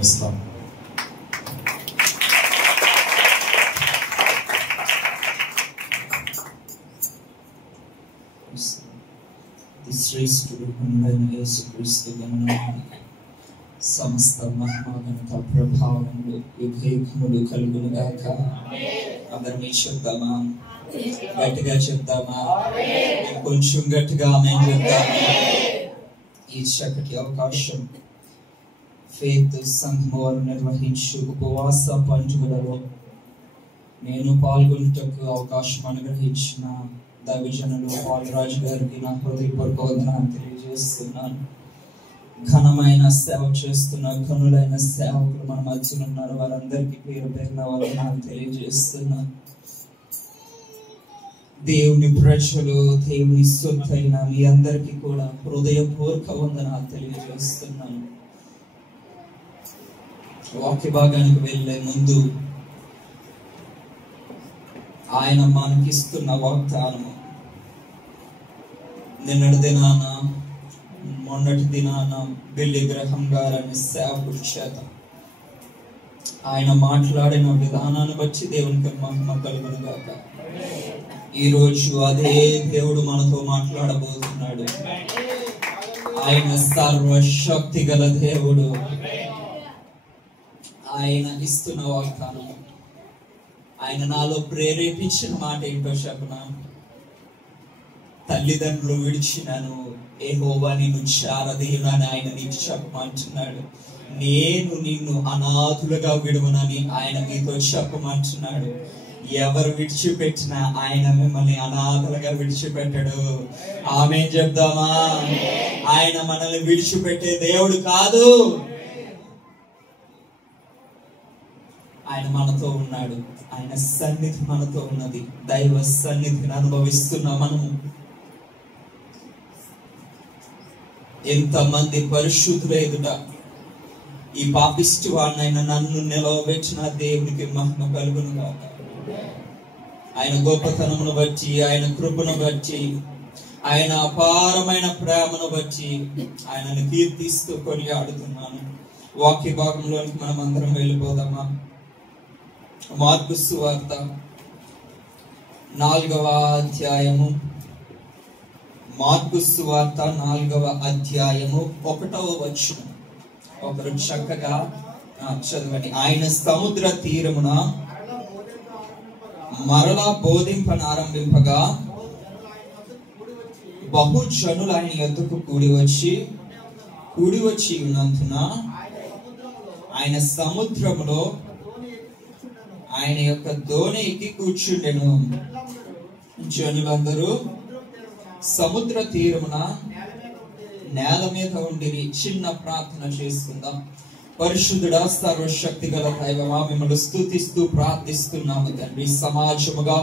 ఆహ్వానిస్తాం. శ్రేష్ఠుడు యేసుక్రీస్తు నామమున సమస్త మహిమ ఘనత ప్రభావములు యుగయుగములు కలుగును గాక. అందరం చెప్తామా? గట్టిగా చెప్తామా? కొంచెం గట్టిగా ఆమేన్ చెప్తామా? ఈ చక్కటి అవకాశం ఫెయిత్ సంఘం వారు నిర్వహించు ఉపవాస పండుగలలో నేను పాల్గొనుటకు అవకాశం అనుగ్రహించిన దైవజనులు పాలరాజు గారికి నా హృదయపూర్వక వందనాలు తెలియజేస్తున్నాను. ఘనమైన సేవ చేస్తున్న ఘనులైన సేవకులు మన మధ్యలో ఉన్నారు. వారందరికీ పేరు పేరున వందనాలు తెలియజేస్తున్నాను. దేవుని ప్రజలు, దేవుని సొత్తైన మీ అందరికీ కూడా హృదయపూర్వక వందనాలు తెలియజేస్తున్నాను. వాక్య భాగానికి వెళ్ళే ముందు ఆయన మనకిస్తున్న వాగ్దానము నిన్నటి దినాన మొన్నటి దినాన బిల్లి గ్రహం గారని సేవకుడి చేత ఆయన మాట్లాడిన విధానాన్ని బట్టి దేవునికి మహిమ కలుగును గాక. ఈరోజు అదే దేవుడు మనతో మాట్లాడబోతున్నాడు. ఆయన సర్వశక్తి గల దేవుడు. ఆయన ఇస్తున్న వాగ్దానం, ఆయన నాలో ప్రేరేపించిన మాట ఏంటో చెప్పనా? తల్లిదండ్రులు విడిచినాను, యెహోవా నిన్ను చేరదీయునని ఆయన నీకు చెప్పమంటున్నాడు. నేను నిన్ను అనాథులుగా విడువనని ఆయన నీతో చెప్పమంటున్నాడు. ఎవరు విడిచిపెట్టినా ఆయన మిమ్మల్ని అనాథలుగా విడిచిపెట్టడు. ఆమేన్ చెప్దామా? ఆయన మనల్ని విడిచిపెట్టే దేవుడు కాదు. ఆయన మనతో ఉన్నాడు. ఆయన సన్నిధి మనతో ఉన్నది. దైవ సన్నిధిని అనుభవిస్తున్న మనము ఎంతమంది పరిశుద్ధుల ఎదుట ఈ పాపిష్టి వాడినైనా నన్ను నిలవబెట్టిన దేవునికి మహిమ కలుగును గాక. ఆయన గొప్పతనమును బట్టి, ఆయన కృపను బట్టి, ఆయన అపారమైన ప్రేమను బట్టి ఆయనను కీర్తిస్తూ కొనియాడుతున్నాను. వాక్య భాగంలోనికి మనం అందరం వెళ్ళిపోదామా? మార్కు సువార్త 4వ అధ్యాయము, మార్కు సువార్త 4వ అధ్యాయము 1వ వచనం. ఒకరు చక్కగా చదవండి. ఆయన సముద్ర తీరమున మరలా బోధింపనారంభింపగా బహుజనులు ఆయన యొద్దకు కూడి వచ్చి ఉన్నందున ఆయన సముద్రములో ఆయన యొక్క దోణి ఎక్కి కూర్చుండెను. జనులందరూ సముద్ర తీరమున నేల మీద ఉండిరి. చిన్న ప్రార్థన చేసుకుందాం. పరిశుద్ధుడా, సర్వశక్తి గల దైవమా, మిమ్మల్ని స్తుతిస్తూ ప్రార్థిస్తున్నాము తండ్రి. సమాజముగా,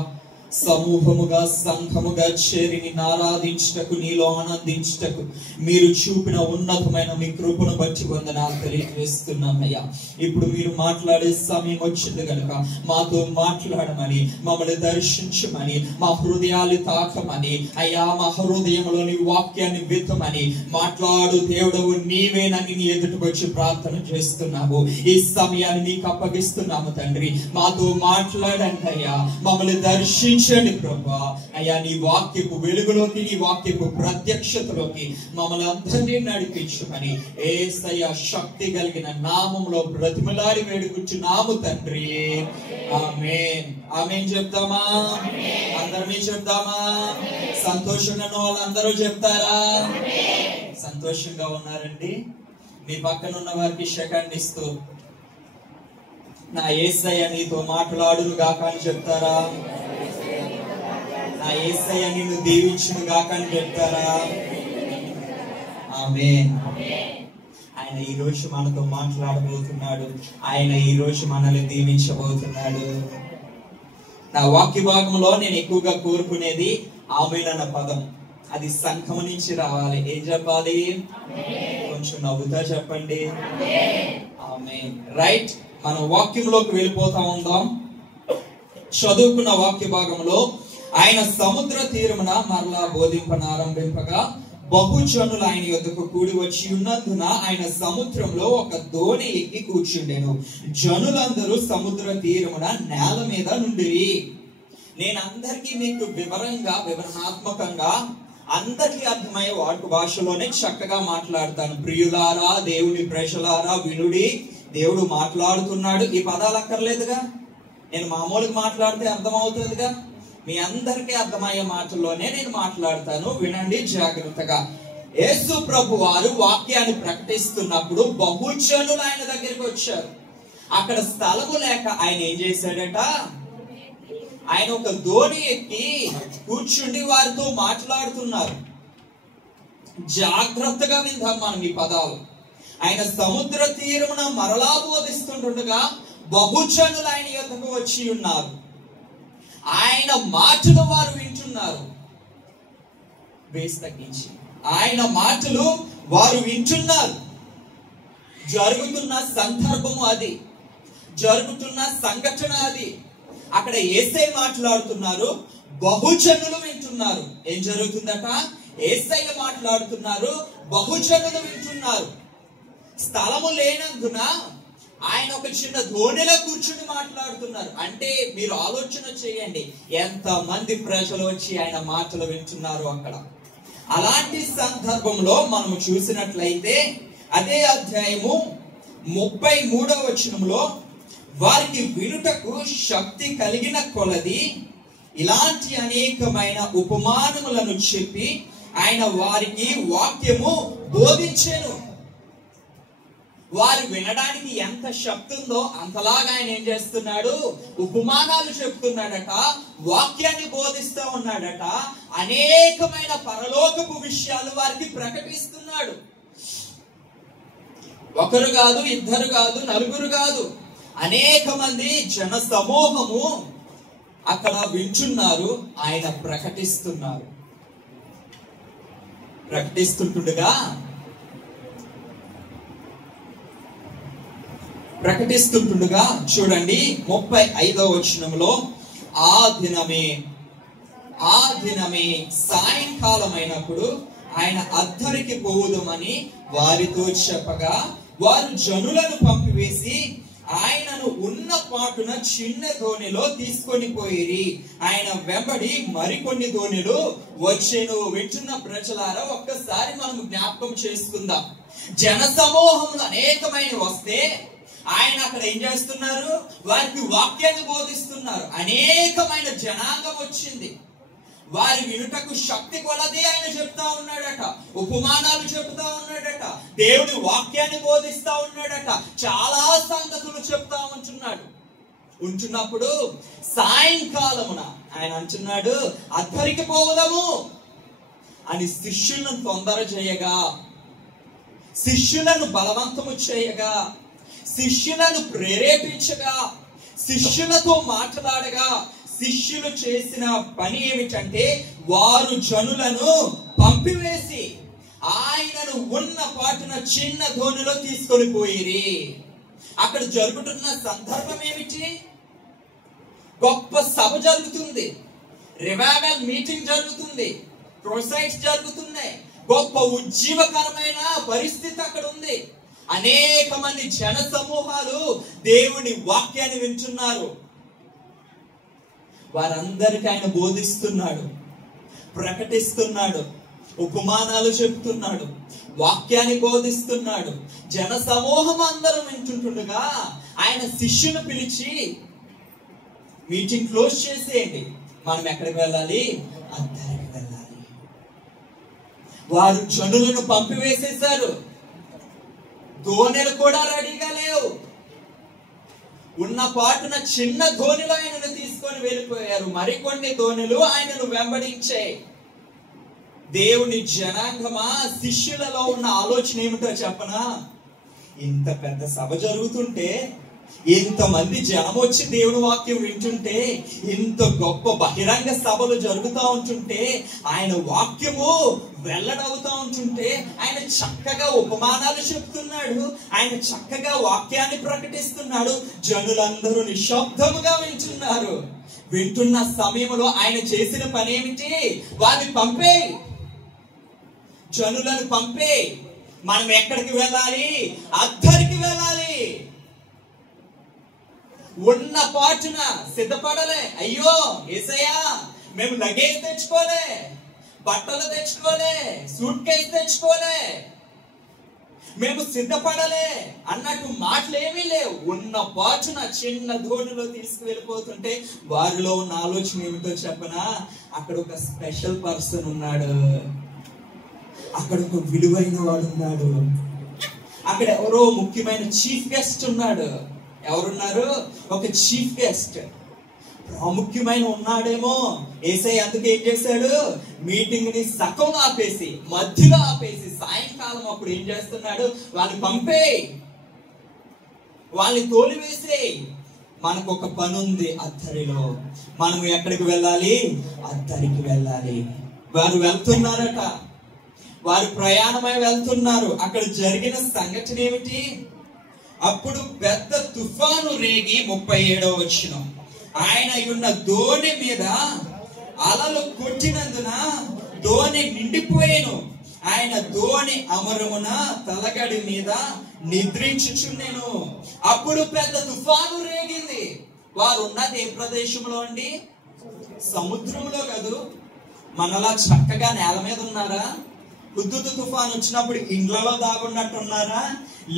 సమూహముగా, సంఘముగా చేరి నిన్ను ఆరాధించుటకు, నీలో ఆనందించుటకు మీరు చూపిన ఉన్నతమైన మీ కృపను బట్టి వందనాలు తెలియజేస్తున్నామయ్యా. ఇప్పుడు మీరు మాట్లాడే సమయం వచ్చింది కనుక మాతో మాట్లాడమని, మమ్మల్ని దర్శించమని, మా హృదయాలు తాకమని, అయ్యా మా హృదయంలోని వాక్యాన్ని విత్తమని, మాట్లాడు దేవుడవు నీవేనని నీ ఎదుటికి వచ్చి ప్రార్థన చేస్తున్నాము. ఈ సమయాన్ని నీకు అప్పగిస్తున్నాము తండ్రి. మాతో మాట్లాడండి అయ్యా, మమ్మల్ని దర్శించండి ప్రభా. అయ్యా నీ వాక్యపు వెలుగులోకి, నీ వాక్యపు ప్రత్యక్షతలోకి మమ్మల్ని అందరినీ నడిపించమని యేసయ్య శక్తి కలిగిన నామములో బ్రతిమలాడి వేడుకుంటున్నాము తండ్రి. ఆమేన్. ఆమేన్ చెప్తామా? అందరమే చెప్తామా? సంతోషంగా ఉన్న వాళ్ళందరూ చెప్తారా? సంతోషంగా ఉన్నారండి? మీ పక్కన ఉన్న వారికి సెకండ్ ఇస్తూ నా యేసయ్య నీతో మాట్లాడును గాక అని చెప్తారా? నా యేసయ్య నిన్ను దీవించును గాక అని చెప్తారా? ఆమేన్. ఆయన ఈ రోజు మనతో మాట్లాడబోతున్నాడు. ఆయన ఈ రోజు మనల్ని దీవించబోతున్నాడు. నా వాక్య భాగంలో నేను ఎక్కువగా కోరుకునేది ఆమేన్ అన్న పదం. అది సంఘం నుంచి రావాలి. ఏం చెప్పాలి? కొంచెం నవ్వుతా చెప్పండి. ఆమేన్. రైట్, మనం వాక్యంలోకి వెళ్ళిపోతా ఉందాం. చదువుకున్న వాక్య భాగంలో ఆయన సముద్ర తీరమున మరలా బోధింపనారంభింపగా బహుజనులు ఆయన యొద్దకు కూడి వచ్చి ఉన్నందున ఆయన సముద్రంలో ఒక దోణి ఎక్కి కూర్చుండెను. జనులందరూ సముద్ర తీరమున నేల మీద నుండిరి. నేను అందరికీ మీకు వివరణాత్మకంగా అందరికీ అర్థమయ్యే వాడుక భాషలోనే చక్కగా మాట్లాడతాను. ప్రియులారా, దేవుని ప్రజలారా వినుడి, దేవుడు మాట్లాడుతున్నాడు. ఈ పదాలు అక్కర్లేదుగా, నేను మామూలుగా మాట్లాడితే అర్థమవుతుందిగా. మీ అందరికీ అర్థమయ్యే మాటల్లోనే నేను మాట్లాడతాను, వినండి జాగ్రత్తగా. యేసు ప్రభు వారు వాక్యాన్ని ప్రకటిస్తున్నప్పుడు బహుజనులు ఆయన దగ్గరికి వచ్చారు. అక్కడ స్థలము లేక ఆయన ఏం చేశాడట, ఆయన ఒక దోణి ఎక్కి కూర్చుండి వారితో మాట్లాడుతున్నారు. జాగ్రత్తగా విందాం మనం ఈ పదాలు. ఆయన సముద్ర తీరమున మరలా బోధిస్తుండగా బహుజనులు ఆయన యొద్దకు వచ్చి ఉన్నారు. ఆయన మాటలు వారు వింటున్నారు. బేస్ తగ్గించి ఆయన మాటలు వారు వింటున్నారు. జరుగుతున్న సందర్భము అది, జరుగుతున్న సంఘటన అది. అక్కడ యేసయ్య మాట్లాడుతున్నారు, బహుజనులు వింటున్నారు. ఏం జరుగుతుందట? యేసయ్య మాట్లాడుతున్నారు, బహుజనులు వింటున్నారు. స్థలము లేనందున ఆయన ఒక చిన్న ధోనిలో కూర్చుని మాట్లాడుతున్నారు. అంటే మీరు ఆలోచన చేయండి, ఎంత మంది ప్రజలు వచ్చి ఆయన మాటలు వింటున్నారు అక్కడ. అలాంటి సందర్భంలో మనం చూసినట్లయితే అదే అధ్యాయము 33వ వచనంలో, వారికి వినుటకు శక్తి కలిగిన కొలది ఇలాంటి అనేకమైన ఉపమానములను చెప్పి ఆయన వారికి వాక్యము బోధించెను. వారు వినడానికి ఎంత శక్తి ఉందో అంతలాగా ఆయన ఏం చేస్తున్నాడు, ఉపమానాలు చెప్తున్నాడట, వాక్యాన్ని బోధిస్తూ ఉన్నాడట, అనేకమైన పరలోకపు విషయాలు వారికి ప్రకటిస్తున్నాడు. ఒకరు కాదు, ఇద్దరు కాదు, నలుగురు కాదు, అనేక మంది జన సమూహము అక్కడ వింటున్నారు. ఆయన ప్రకటిస్తుండగా చూడండి 35వ వచనంలో, ఆ దినమే సాయంకాలం అయినప్పుడు ఆయన అద్దరికి పోవుదమని వారితో చెప్పగా వారు జనులను పంపివేసి ఆయనను ఉన్న పాటున చిన్న దోణిలో తీసుకొని పోయిరి. ఆయన వెంబడి మరికొన్ని దోణిలు వచ్చెను. వింటున్న ప్రజలారా, ఒక్కసారి మనం జ్ఞాపకం చేసుకుందాం. జన సమూహములు అనేకమైన వస్తే ఆయన అక్కడ ఏం చేస్తున్నారు, వారికి వాక్యాన్ని బోధిస్తున్నారు. అనేకమైన జనాంగం వచ్చింది. వారి వినుటకు శక్తి కొలది ఆయన చెప్తా ఉన్నాడట, ఉపమానాలు చెప్తా ఉన్నాడట, దేవుడి వాక్యాన్ని బోధిస్తా ఉన్నాడట, చాలా సంగతులు చెప్తా ఉంటున్నప్పుడు సాయంకాలమున ఆయన అంటున్నాడు, అద్దరికి పోవదము అని శిష్యులను తొందర చేయగా, శిష్యులను బలవంతము చేయగా, శిష్యులను ప్రేరేపించగా, శిష్యులతో మాట్లాడగా, శిష్యులు చేసిన పని ఏమిటంటే వారు జనులను పంపివేసి ఆయనను ఉన్న పాటున చిన్న ధోనిలో తీసుకొని పోయిరి. అక్కడ జరుగుతున్న సందర్భం ఏమిటి? గొప్ప సభ జరుగుతుంది, రివైవల్ మీటింగ్ జరుగుతుంది, క్రూసైడ్స్ జరుగుతున్నాయి, గొప్ప ఉజ్జీవకరమైన పరిస్థితి అక్కడ ఉంది. అనేక మంది జన సమూహాలు దేవుని వాక్యాన్ని వింటున్నారు. వారందరికీ ఆయన బోధిస్తున్నాడు, ప్రకటిస్తున్నాడు, ఉపమానాలు చెప్తున్నాడు, వాక్యాన్ని బోధిస్తున్నాడు. జన సమూహం అందరూ వింటుండగా ఆయన శిష్యును పిలిచి, మీటింగ్ క్లోజ్ చేసేయండి, మనం ఎక్కడికి వెళ్ళాలి, అద్దరికి వెళ్ళాలి. వారు జనులను పంపివేసేశారు. దోణెలు కూడా రెడీగా లేవు. ఉన్న పాటున చిన్న ధోనిలో ఆయనను తీసుకొని వెళ్ళిపోయారు. మరికొన్ని ధోనిలు ఆయనను వెంబడించాయి. దేవుని జనాంగమా, శిష్యులలో ఉన్న ఆలోచన ఏమిటో చెప్పనా? ఇంత పెద్ద సభ జరుగుతుంటే, ఇంతమంది జనం వచ్చి దేవుని వాక్యం వింటుంటే, ఇంత గొప్ప బహిరంగ సభలు జరుగుతూ ఉంటుంటే, ఆయన వాక్యము వెల్లడవుతూ ఉంటుంటే, ఆయన చక్కగా ఉపమానాలు చెప్తున్నాడు, ఆయన చక్కగా వాక్యాన్ని ప్రకటిస్తున్నాడు. జనులందరూ నిశ్శబ్దముగా వింటున్నారు. వింటున్న సమయంలో ఆయన చేసిన పని ఏమిటి? వారిని పంపే, జనులను పంపే. మనం ఎక్కడికి వెళ్ళాలి? అద్దరికి వెళ్ళాలి. ఉన్న పాటున సిద్ధపడలే. అయ్యో యేసయ్యా, మేము లగేజ్ తెచ్చుకోలే, బట్టలు తెచ్చుకోలే, సూట్ కేసు తెచ్చుకోలే, మేము సిద్ధపడలే అన్నట్టు మాటలు ఏమీ లేవు. ఉన్న పాటున చిన్న ధోనిలో తీసుకువెళ్ళిపోతుంటే వారిలో ఉన్న ఆలోచన ఏమిటో చెప్పనా? అక్కడ ఒక స్పెషల్ పర్సన్ ఉన్నాడు, అక్కడ ఒక విలువైన వాడు ఉన్నాడు, అక్కడ ఎవరో ముఖ్యమైన చీఫ్ గెస్ట్ ఉన్నాడు. ఎవరున్నారు? ఒక చీఫ్ గెస్ట్, ప్రాముఖ్యమైన ఉన్నాడేమో. యేసయ్య అందుకే ఏం చేశాడు? మీటింగ్ ని సగంలో ఆపేసి, మధ్యలో ఆపేసి, సాయంకాలం అప్పుడు ఏం చేస్తున్నాడు? వాళ్ళని పంపే, వాళ్ళని తోలివేసే. మనకు ఒక పని ఉంది అద్దరిలో. మనం ఎక్కడికి వెళ్ళాలి? అద్దరికి వెళ్ళాలి. వారు వెళ్తున్నారట, వారు ప్రయాణమై వెళ్తున్నారు. అక్కడ జరిగిన సంఘటన ఏమిటి? అప్పుడు పెద్ద తుఫాను రేగి 37వ వచనం, ఆయన ఉన్న దోణి మీద అలలు కొట్టినందున దోణి నిండిపోయేను. ఆయన దోణి అమరమున తలగడి మీద నిద్రించుచుండెను. అప్పుడు పెద్ద తుఫాను రేగింది. వారు ఉన్నది ఏ ప్రదేశంలో అండి? సముద్రంలో కాదు. మనలా చక్కగా నేల మీద ఉన్నారా? హుద్హుద్ తుఫాను వచ్చినప్పుడు ఇండ్లలో దాగున్నట్టున్నారా?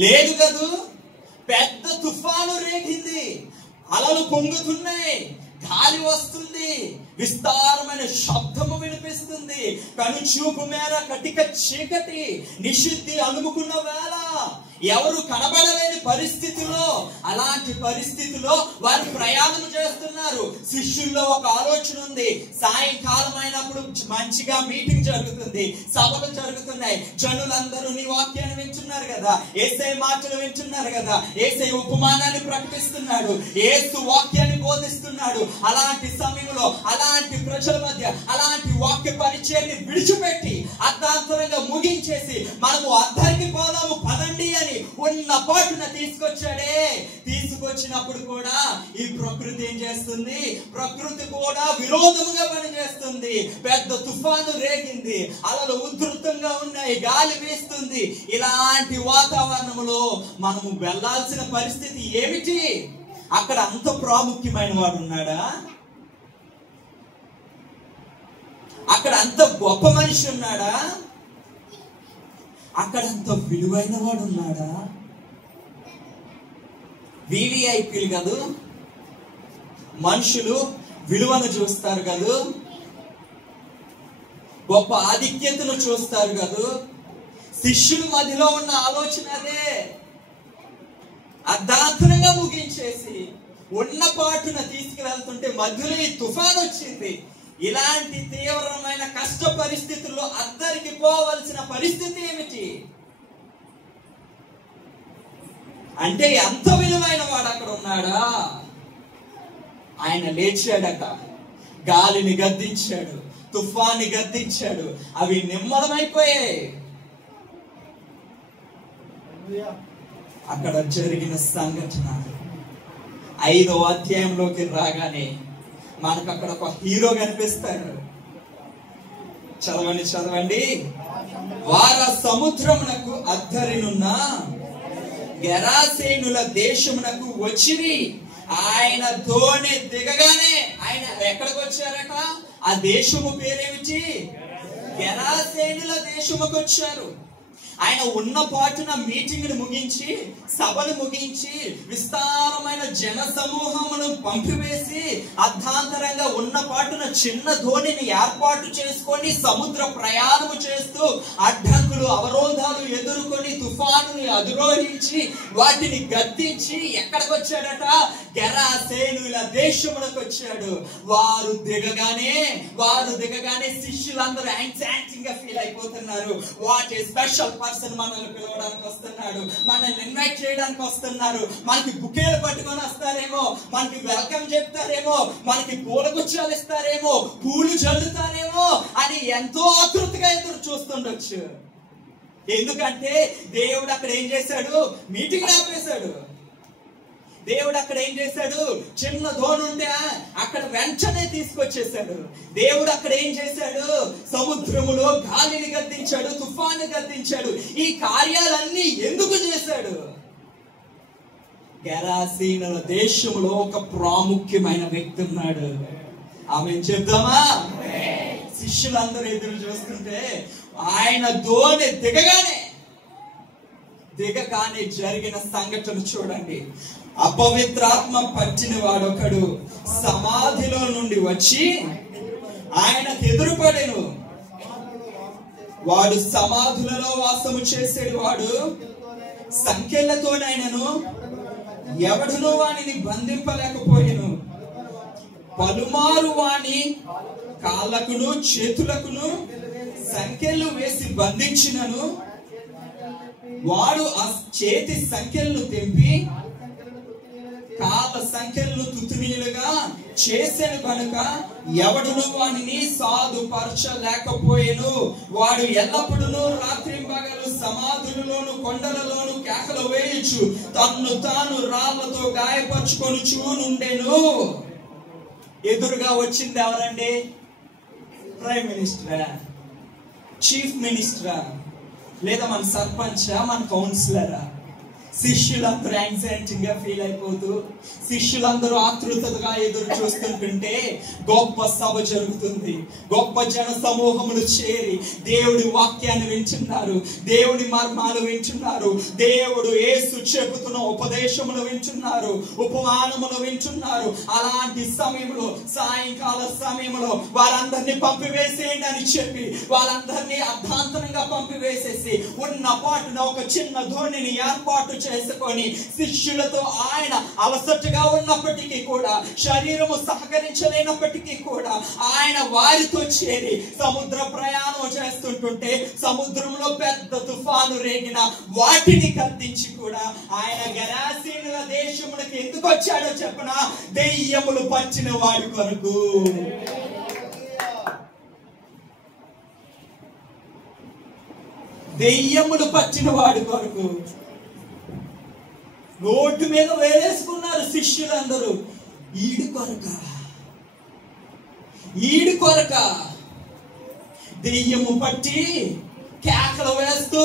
లేదు కదూ. పెద్ద తుఫాను రేగింది, అలలు పొంగుతున్నాయి, గాలి వస్తుంది, విస్తారమైన శబ్దము వినిపిస్తుంది. కనుచూపు మేర కటిక చీకటి, నిషిద్ధి అలుముకున్న వేళ, ఎవరు కనబడలేని పరిస్థితిలో, అలాంటి పరిస్థితిలో వారు ప్రయాణం చేస్తున్నారు. శిష్యుల్లో ఒక ఆలోచన ఉంది. సాయంకాలం అయినప్పుడు మంచిగా మీటింగ్ జరుగుతుంది, సభలు జరుగుతున్నాయి, జనులందరూ నీ వాక్యాన్ని వింటున్నారు కదా, యేసయ్య మాటలు వింటున్నారు కదా, యేసయ్య ఉపమానాన్ని ప్రకటిస్తున్నాడు, యేసు వాక్యాన్ని బోధిస్తున్నాడు. అలాంటి సమయంలో అలాంటి ప్రజల మధ్య అలాంటి వాక్య పరిచయాన్ని విడిచిపెట్టి అర్థాంతరంగా ముగించేసి మనము అద్దరికి పోదాము పదండి అని ఉన్న పాటున తీసుకొచ్చాడే. తీసుకొచ్చినప్పుడు కూడా ఈ ప్రకృతి ఏం చేస్తుంది? ప్రకృతి కూడా విరోధముగా పనిచేస్తుంది. పెద్ద తుఫాను రేగింది, అలలు ఉధృతంగా ఉన్నాయి, గాలి వీస్తుంది. ఇలాంటి వాతావరణంలో మనము వెళ్ళాల్సిన పరిస్థితి ఏమిటి? అక్కడ అంత ప్రాముఖ్యమైన వాడు ఉన్నాడా? అక్కడ అంత గొప్ప మనిషి ఉన్నాడా? అక్కడ అంత విలువైన వాడు ఉన్నాడా? వివిఐపీలు కాదు, మనుషులు విలువను చూస్తారు కాదు, గొప్ప ఆధిక్యతను చూస్తారు కాదు. శిష్యుల మధ్యలో ఉన్న ఆలోచన అదే. అర్ధాంతరంగా ముగించేసి ఉన్న పాటున తీసుకువెళ్తుంటే మధ్యలో ఈ తుఫాన్ వచ్చింది. ఇలాంటి తీవ్రమైన కష్ట పరిస్థితుల్లో అద్దరికి పోవలసిన పరిస్థితి ఏమిటి? అంటే ఎంత విలువైన వాడు అక్కడ ఉన్నాడా? ఆయన లేచాడట, గాలిని గద్దించాడు, తుఫాన్ని గద్దించాడు, అవి నిమ్మలమైపోయాయి. అక్కడ జరిగిన సంఘటన 5వ అధ్యాయంలోకి రాగానే మనకు అక్కడ ఒక హీరో కనిపిస్తాడు. చదవండి. వార సముద్రమునకు అద్దరినున్న గెరాసేనుల దేశమునకు వచ్చిరి. ఆయన దోణి దిగగానే ఆయన ఎక్కడికి వచ్చారట? ఆ దేశము పేరేమిటి? గెరాసేనుల దేశముకు వచ్చారు. ఆయన ఉన్న పాటున మీటింగ్ ని ముగించి, సభను ముగించి, విస్తారమైన జన సమూహమును పంపివేసి, అర్ధాంతరంగా ఉన్న పాటున చిన్న ధోనిని ఏర్పాటు చేసుకొని సముద్ర ప్రయాణము చేస్తూ అడ్డంకులు అవరోధాలు ఎదుర్కొని తుఫానుని అధిరోహించి వాటిని గద్దించి ఎక్కడికి వచ్చాడట? గెరాసేనుల దేశములకు వచ్చాడు. వారు దిగగానే శిష్యులందరూ యాంగ్జైటీ గా ఫీల్ అయిపోతున్నారు. వాట్ ఏ స్పెషల్ పర్సన్ మనల్ని పిలవడానికి వస్తున్నాడు, మనల్ని ఇన్వైట్ చేయడానికి వస్తున్నారు, మనకి బుకేలు పట్టుకొని వస్తారేమో, మనకి వెల్కమ్ చెప్తారేమో, మనకి పూల గుచ్చాలు ఇస్తారేమో, పూలు చల్లుతారేమో అని ఎంతో ఆతృతగా ఎదురు చూస్తుండొచ్చు. ఎందుకంటే దేవుడు అక్కడ ఏం చేశాడు? మీటింగ్ ఆపేశాడు. దేవుడు అక్కడ ఏం చేశాడు? చిన్న దోణి ఉంటే అక్కడ వెంటనే తీసుకొచ్చేసాడు. దేవుడు అక్కడ ఏం చేశాడు? సముద్రములో గాలిని గద్దించాడు, తుఫాను గద్దించాడు. ఈ కార్యాలన్నీ ఎందుకు చేశాడు? గెరాసీనుల దేశంలో ఒక ప్రాముఖ్యమైన వ్యక్తి ఉన్నాడు. ఆమె చెప్దామా? శిష్యులందరూ ఎదురు చూస్తుంటే ఆయన దోణి దిగగానే జరిగిన సంఘటన చూడండి. అపవిత్రాత్మ పట్టిన వాడొకడు సమాధిలో నుండి వచ్చి ఆయనకు ఎదురుపడెను. వాడు సమాధులలో వాసము చేసేడు. వాడు సంఖ్యలతోనైనను ఎవడును వానిని బంధింపలేకపోయెను. పలుమారు వాని కాళ్ళకును చేతులకును సంఖ్యలు వేసి బంధించినను వాడు ఆ చేతి సంఖ్యలను తెంపి కాళ్ళ సంఖ్యలను తుత్తునీలుగా చేసెను కనుక ఎవడును వానిని సాధుపరచలేకపోయెను. వాడు ఎల్లప్పుడూ రాత్రింపగలు సమాధులలోను కొండలలోను కేకలు వేయచ్చు తన్ను తాను రాళ్లతో గాయపరుచుకొనుచూ నుండెను. ఎదురుగా వచ్చింది ఎవరండి? ప్రైమ్ మినిస్టరా, చీఫ్ మినిస్టరా, లేదా మన సర్పంచా, మన కౌన్సిలరా? శిష్యులందరూ యాంగ్జైటీగా ఫీల్ అయిపోతూ, శిష్యులందరూ ఆతృతగా ఎదురు చూస్తుంటుంటే గొప్ప సభ జరుగుతుంది. గొప్ప జన సమూహములు చేరి దేవుడి వాక్యాన్ని వింటున్నారు, దేవుడి మర్మాలు వింటున్నారు, దేవుడు యేసు చెబుతున్న ఉపదేశములు వింటున్నారు, ఉపమానములు వింటున్నారు. అలాంటి సమయంలో, సాయంకాల సమయంలో వారందరినీ పంపివేసేయండి అని చెప్పి వాళ్ళందరినీ అర్ధాంతరంగా పంపివేసేసి ఉన్న పాటున ఒక చిన్న ధోనిని ఏర్పాటు చేసుకొని శిష్యులతో ఆయన అలసటగా ఉన్నప్పటికీ కూడా, శరీరము సహకరించలేనప్పటికీ కూడా ఆయన వారితో చేరి సముద్ర ప్రయాణం చేస్తుంటుంటే సముద్రంలో పెద్ద తుఫాను రేగిన వాటిని గద్దించి కూడా ఆయన గెరాసీనుల దేశములకు ఎందుకు వచ్చాడో చెప్పనా? దెయ్యములు పట్టిన వాడి కొరకు. దెయ్యములు పట్టిన వాడి కొరకు. నోటు మీద వేలేసుకున్నారు శిష్యులందరూ. ఈడు కొరక దెయ్యము పట్టి కేకలు వేస్తూ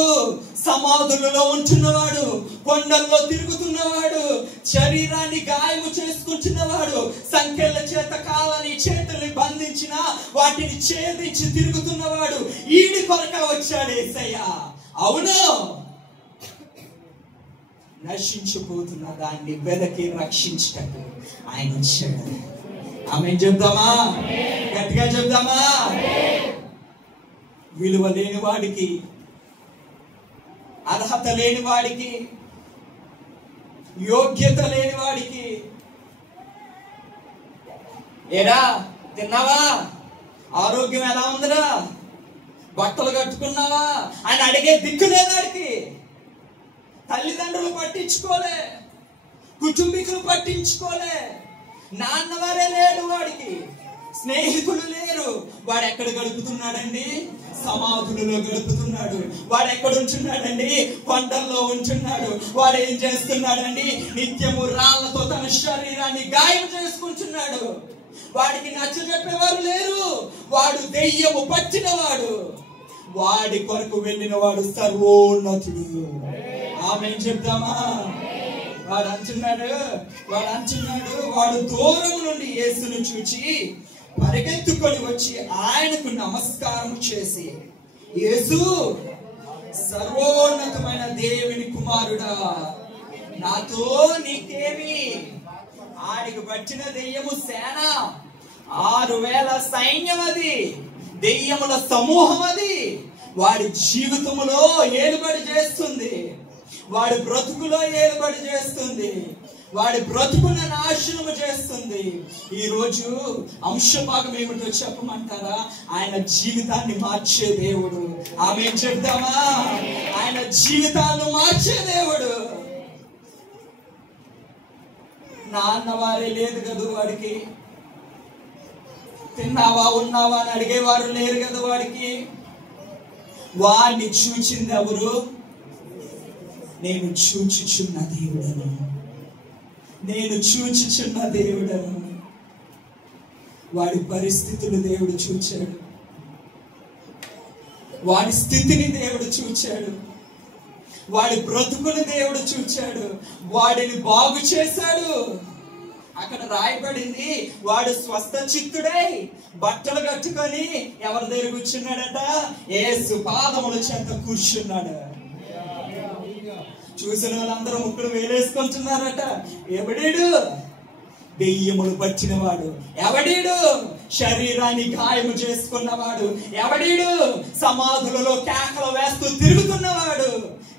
సమాధులలో ఉంటున్నవాడు, కొండల్లో తిరుగుతున్నవాడు, శరీరాన్ని గాయము చేసుకుంటున్నవాడు, సంఖ్యల చేత కాళ్ళని చేతుల్ని బంధించిన వాటిని ఛేదించి తిరుగుతున్నవాడు ఈడి కొరక వచ్చాడు యేసయ్య. అవును, నశించిపోతున్న దాన్ని వెదకి రక్షించటకు ఆయన వచ్చాడు. ఆమేన్ చెప్దామా? గట్టిగా చెప్దామా? విలువ లేని వాడికి, అర్హత లేని వాడికి, యోగ్యత లేని వాడికి, ఏరా తిన్నావా, ఆరోగ్యం ఎలా ఉందిరా, బట్టలు కట్టుకున్నావా అని అడిగే దిక్కు లేదాడికి. తల్లిదండ్రులు పట్టించుకోలే, కుటుంబీకులు పట్టించుకోలే, నాన్నవారే లేడు వాడికి, స్నేహితులు లేరు. వాడు ఎక్కడ గడుపుతున్నాడండి? సమాధులలో గడుపుతున్నాడు. వాడు ఎక్కడ ఉంటున్నాడండి? కొండల్లో ఉంటున్నాడు. వాడు ఏం చేస్తున్నాడండి? నిత్యము రాళ్లతో తన శరీరాన్ని గాయం చేసుకుంటున్నాడు. వాడికి నచ్చ చెప్పేవారు లేరు. వాడు దెయ్యము పట్టినవాడు. వాడి కొరకు వెళ్ళిన వాడు సర్వోన్నతుడు. ఆమేన్ చెప్దామా? వాడు అంటున్నాడు వాడు దూరం నుండి యేసును చూచి పరిగెత్తుకొని వచ్చి ఆయనకు నమస్కారం చేసి, యేసు, సర్వోన్నతమైన దేవుని కుమారుడా, నాతో నీకేమి? ఆడికి పట్టిన దెయ్యము సేన, 6,000 సైన్యం, అది దెయ్యముల సమూహం. అది వాడి జీవితంలో ఏలుబడి చేస్తుంది, వాడి బ్రతుకులో ఏలుబడి చేస్తుంది, వాడి బ్రతుకును నాశనము చేస్తుంది. ఈ రోజు అంశభాగం ఏమిటో చెప్పమంటారా? ఆయన జీవితాన్ని మార్చే దేవుడు. ఆమేన్ చెప్దామా? ఆయన జీవితాన్ని మార్చే దేవుడు. నాన్న వారే లేదు కదా వాడికి, తిన్నావా ఉన్నావా అని అడిగేవారు లేరు కదా వాడికి. వాడిని చూచింది ఎవరు? నేను చూచుచున్న దేవుడను, నేను చూచుచున్న దేవుడను. వాడి పరిస్థితులు దేవుడు చూచాడు, వాడి స్థితిని దేవుడు చూచాడు, వాడి బ్రతుకుని దేవుడు చూచాడు, వాడిని బాగు చేశాడు. అక్కడ రాయబడింది, వాడు స్వస్థ చిత్తుడై బట్టలు కట్టుకొని ఎవరి దగ్గర కూర్చున్నాడట? యేసు పాదముల చెంత కూర్చున్నాడు. చూసిన వాళ్ళందరూ ముక్కులు వేలేసుకుంటున్నారట. ఎవడీడు? దెయ్యములు పట్టినవాడు. ఎవడీడు? శరీరాన్ని గాయము చేసుకున్నవాడు. ఎవడీడు? సమాధులలో కేకలు వేస్తూ తిరుగుతున్నవాడు.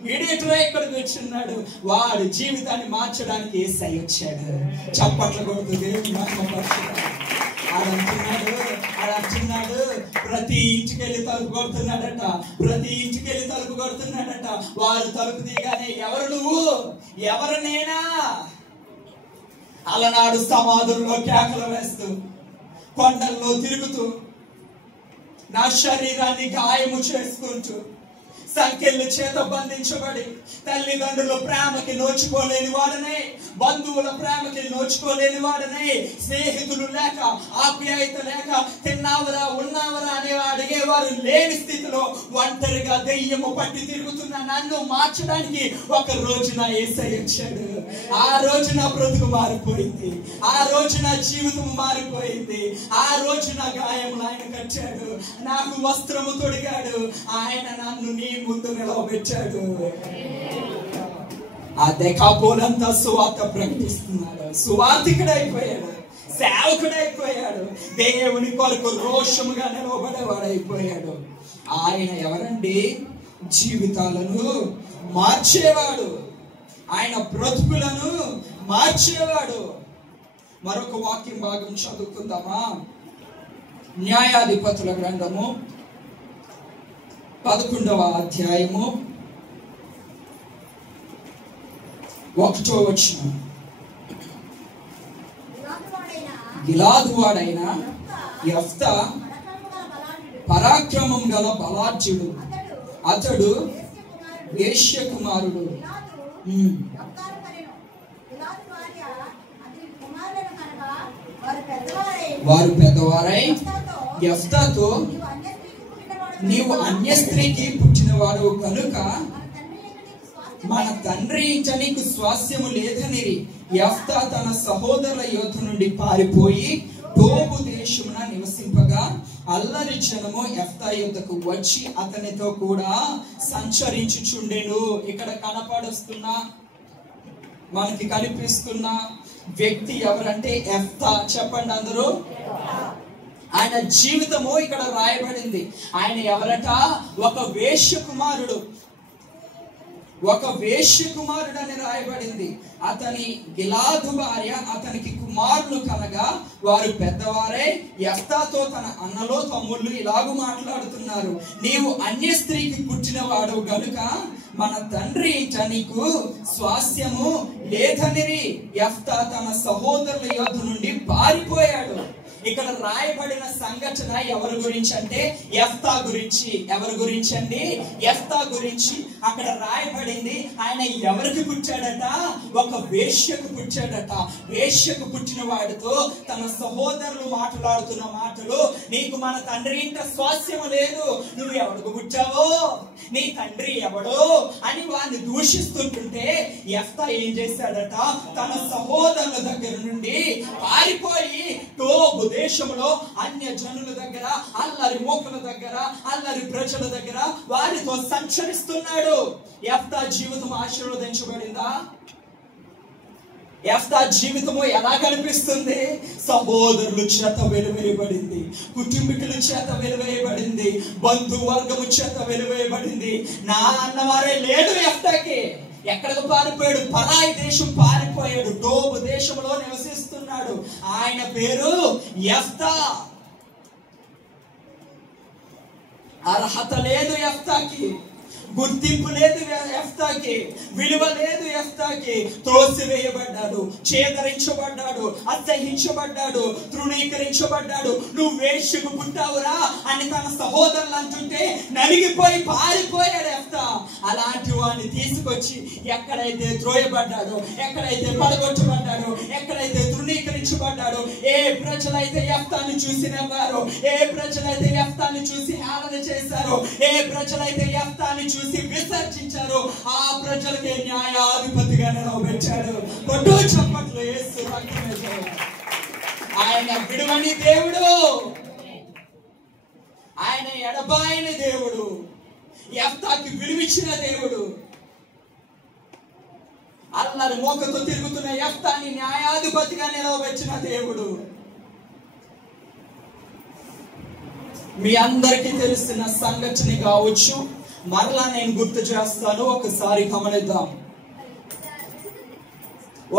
వీడేట్లా ఇక్కడ కూర్చున్నాడు? వాడి జీవితాన్ని మార్చడానికి యేసయ్య వచ్చాడు. చప్పట్లు కొడుతూ దేవుని మహిమపరచుదాం. అంటున్నాడు, ప్రతి ఇంటికి వెళ్ళి తలుపు కొడుతున్నాడట, ప్రతి ఇంటికి వెళ్ళి తలుపు కొడుతున్నాడట. వారు తలుపు దిగానే, ఎవరు నువ్వు? ఎవరు నేనా? అలనాడు సమాధుల్లో కేకలు వేస్తూ, కొండల్లో తిరుగుతూ, నా శరీరాన్ని గాయము చేసుకుంటూ, సంకెళ్ళు చేత బంధించబడి, తల్లిదండ్రుల ప్రేమకి నోచుకోలేని వాడనే, బంధువుల ప్రేమకి నోచుకోలేని వాడనే, స్నేహితులు లేక, ఆప్యాయత లేక, తిన్నావరా ఉన్నావరా అని అడిగేవారు లేని స్థితిలో ఒంటరిగా దెయ్యము పట్టి తిరుగుతున్న నన్ను మార్చడానికి ఒక రోజు నా యేసయ్య వచ్చాడు. ఆ రోజు నా బ్రతుకు మారిపోయింది, ఆ రోజు నా జీవితం మారిపోయింది, ఆ రోజు నా గాయములు ఆయన కట్టాడు, నాకు వస్త్రము తొడిగాడు, ఆయన నన్ను నీ ముందు నిలవబెట్టాడు. ఆ దెకాపోలంతా సువార్త ప్రకటిస్తున్నాడు, సువార్తికుడైపోయాడు, సేవకుడైపోయాడు, దేవుని కొరకు రోషముగా నిలవబడేవాడైపోయాడు. ఆయన ఎవరండి? జీవితాలను మార్చేవాడు, ఆయన బ్రతుకులను మార్చేవాడు. మరొక వాక్యం భాగం చదువుకుందామా? న్యాయాధిపతుల గ్రంథము 11వ అధ్యాయము 1వ వచనం. గిలాదు వాడైన యెఫ్తా పరాక్రమం గల బలాఢ్యుడు. అతడు వేశ్య కుమారుడు. వారు పెద్దవారై యెఫ్తాతో, నీవు అన్య స్త్రీకి పుట్టినవాడు కనుక మన తండ్రి ఇంట నీకు స్వాస్యము లేదనిరి. యెఫ్తా తన సహోదరుల యోధ నుండి పారిపోయి టోబు దేశమున నివసింపగా, అల్లరి జనము యెఫ్తా యుద్ధకు వచ్చి అతనితో కూడా సంచరించుచుండెను. ఇక్కడ కనపడుస్తున్న, మనకి కనిపిస్తున్న వ్యక్తి ఎవరంటే యెఫ్తా. చెప్పండి అందరూ. ఆయన జీవితము ఇక్కడ రాయబడింది. ఆయన ఎవరట? ఒక వేశ్య కుమారుడు, ఒక వేశ్య కుమారుడు అని రాయబడింది. అతని గిలాదు భార్య అతనికి కుమారులు కనగా వారు పెద్దవారే. యెఫ్తాతో తన అన్నలో తమ్ముళ్ళు ఇలాగూ మాట్లాడుతున్నారు, నీవు అన్య స్త్రీకి పుట్టినవాడు గనుక మన తండ్రి ఇంట నీకు స్వాస్యము లేదనిరి. యెఫ్తా తన సహోదరుల యొద్ద నుండి పారిపోయాడు. ఇక్కడ రాయబడిన సంఘటన ఎవరి గురించి అంటే యెఫ్తా గురించి. ఎవరి గురించి అండి? యెఫ్తా గురించి. అక్కడ రాయబడింది, ఆయన ఎవరికి పుట్టాడట? ఒక వేశ్యకు పుట్టాడట. వేశ్యకు పుట్టిన వాడితో తన సహోదరులు మాట్లాడుతున్న మాటలు, నీకు మన తండ్రి ఇంట స్వాస్యము లేదు, నువ్వు ఎవరికి పుట్టావో, నీ తండ్రి ఎవడో అని వాడిని దూషిస్తుంటుంటే యెఫ్తా ఏం చేశాడట? తన సహోదరుల దగ్గర నుండి పారిపోయి టోబు దేశంలో అన్య జనుల దగ్గర, అల్లరి మోకల దగ్గర, అల్లరి ప్రజల దగ్గర వారితో సంచరిస్తున్నాడు. యెఫ్తా జీవితం ఆశీర్వదించబడిందా? యెఫ్తా జీవితము ఎలా కనిపిస్తుంది? సహోదరుల చేత వెలువేయబడింది, కుటుంబీకుల చేత వెలువేయబడింది, బంధువర్గము చేత వెలువేయబడింది. నా అన్నవారే లేడు యెఫ్తాకి. ఎక్కడికి పారిపోయాడు? పరాయి దేశం పారిపోయాడు, టోబు దేశంలో నివసిస్తున్నాడు. ఆయన పేరు యెఫ్తా. అర్హత లేదు యెఫ్తాకి, గుర్తింపు లేదు యెఫ్తాకి, విలువ లేదు యెఫ్తాకి. త్రోసివేయబడ్డాడు, చేదరించబడ్డాడు, అసహించబడ్డాడు, తృణీకరించబడ్డాడు. నువ్వు వేశ్యకు పుట్టావురా అని తన సహోదరులు అంటుంటే నలిగిపోయి పారిపోయాడు యెఫ్తా. అలాంటి వాడిని తీసుకొచ్చి ఎక్కడైతే త్రోయబడ్డాడో, ఎక్కడైతే పడగొట్టబడ్డాడో, ఎక్కడైతే తృణీకరించబడ్డాడో, ఏ ప్రజలైతే యెఫ్తాను చూసి నవ్వారో, ఏ ప్రజలైతే యెఫ్తాను చూసి హేళన చేశారో, ఏ ప్రజలైతే యెఫ్తాను చూసి విసర్జించారో, ఆ ప్రజలకే న్యాయాధిపతిగా నిలబెట్టాడు. కొట్టు చప్పట్లు, యేసు రక్తమే జయం. ఆయన విడువని దేవుడు, ఆయన ఎడబాయని దేవుడు, యెఫ్తాకి విలువిచ్చిన దేవుడు. అల్లరి మోకతో తిరుగుతున్న యెఫ్తాని న్యాయాధిపతిగా నిలవబెట్టిన దేవుడు. మీ అందరికీ తెలిసిన సంఘటన కావచ్చు, మరలా నేను గుర్తు చేస్తాను, ఒకసారి గమనిద్దాం.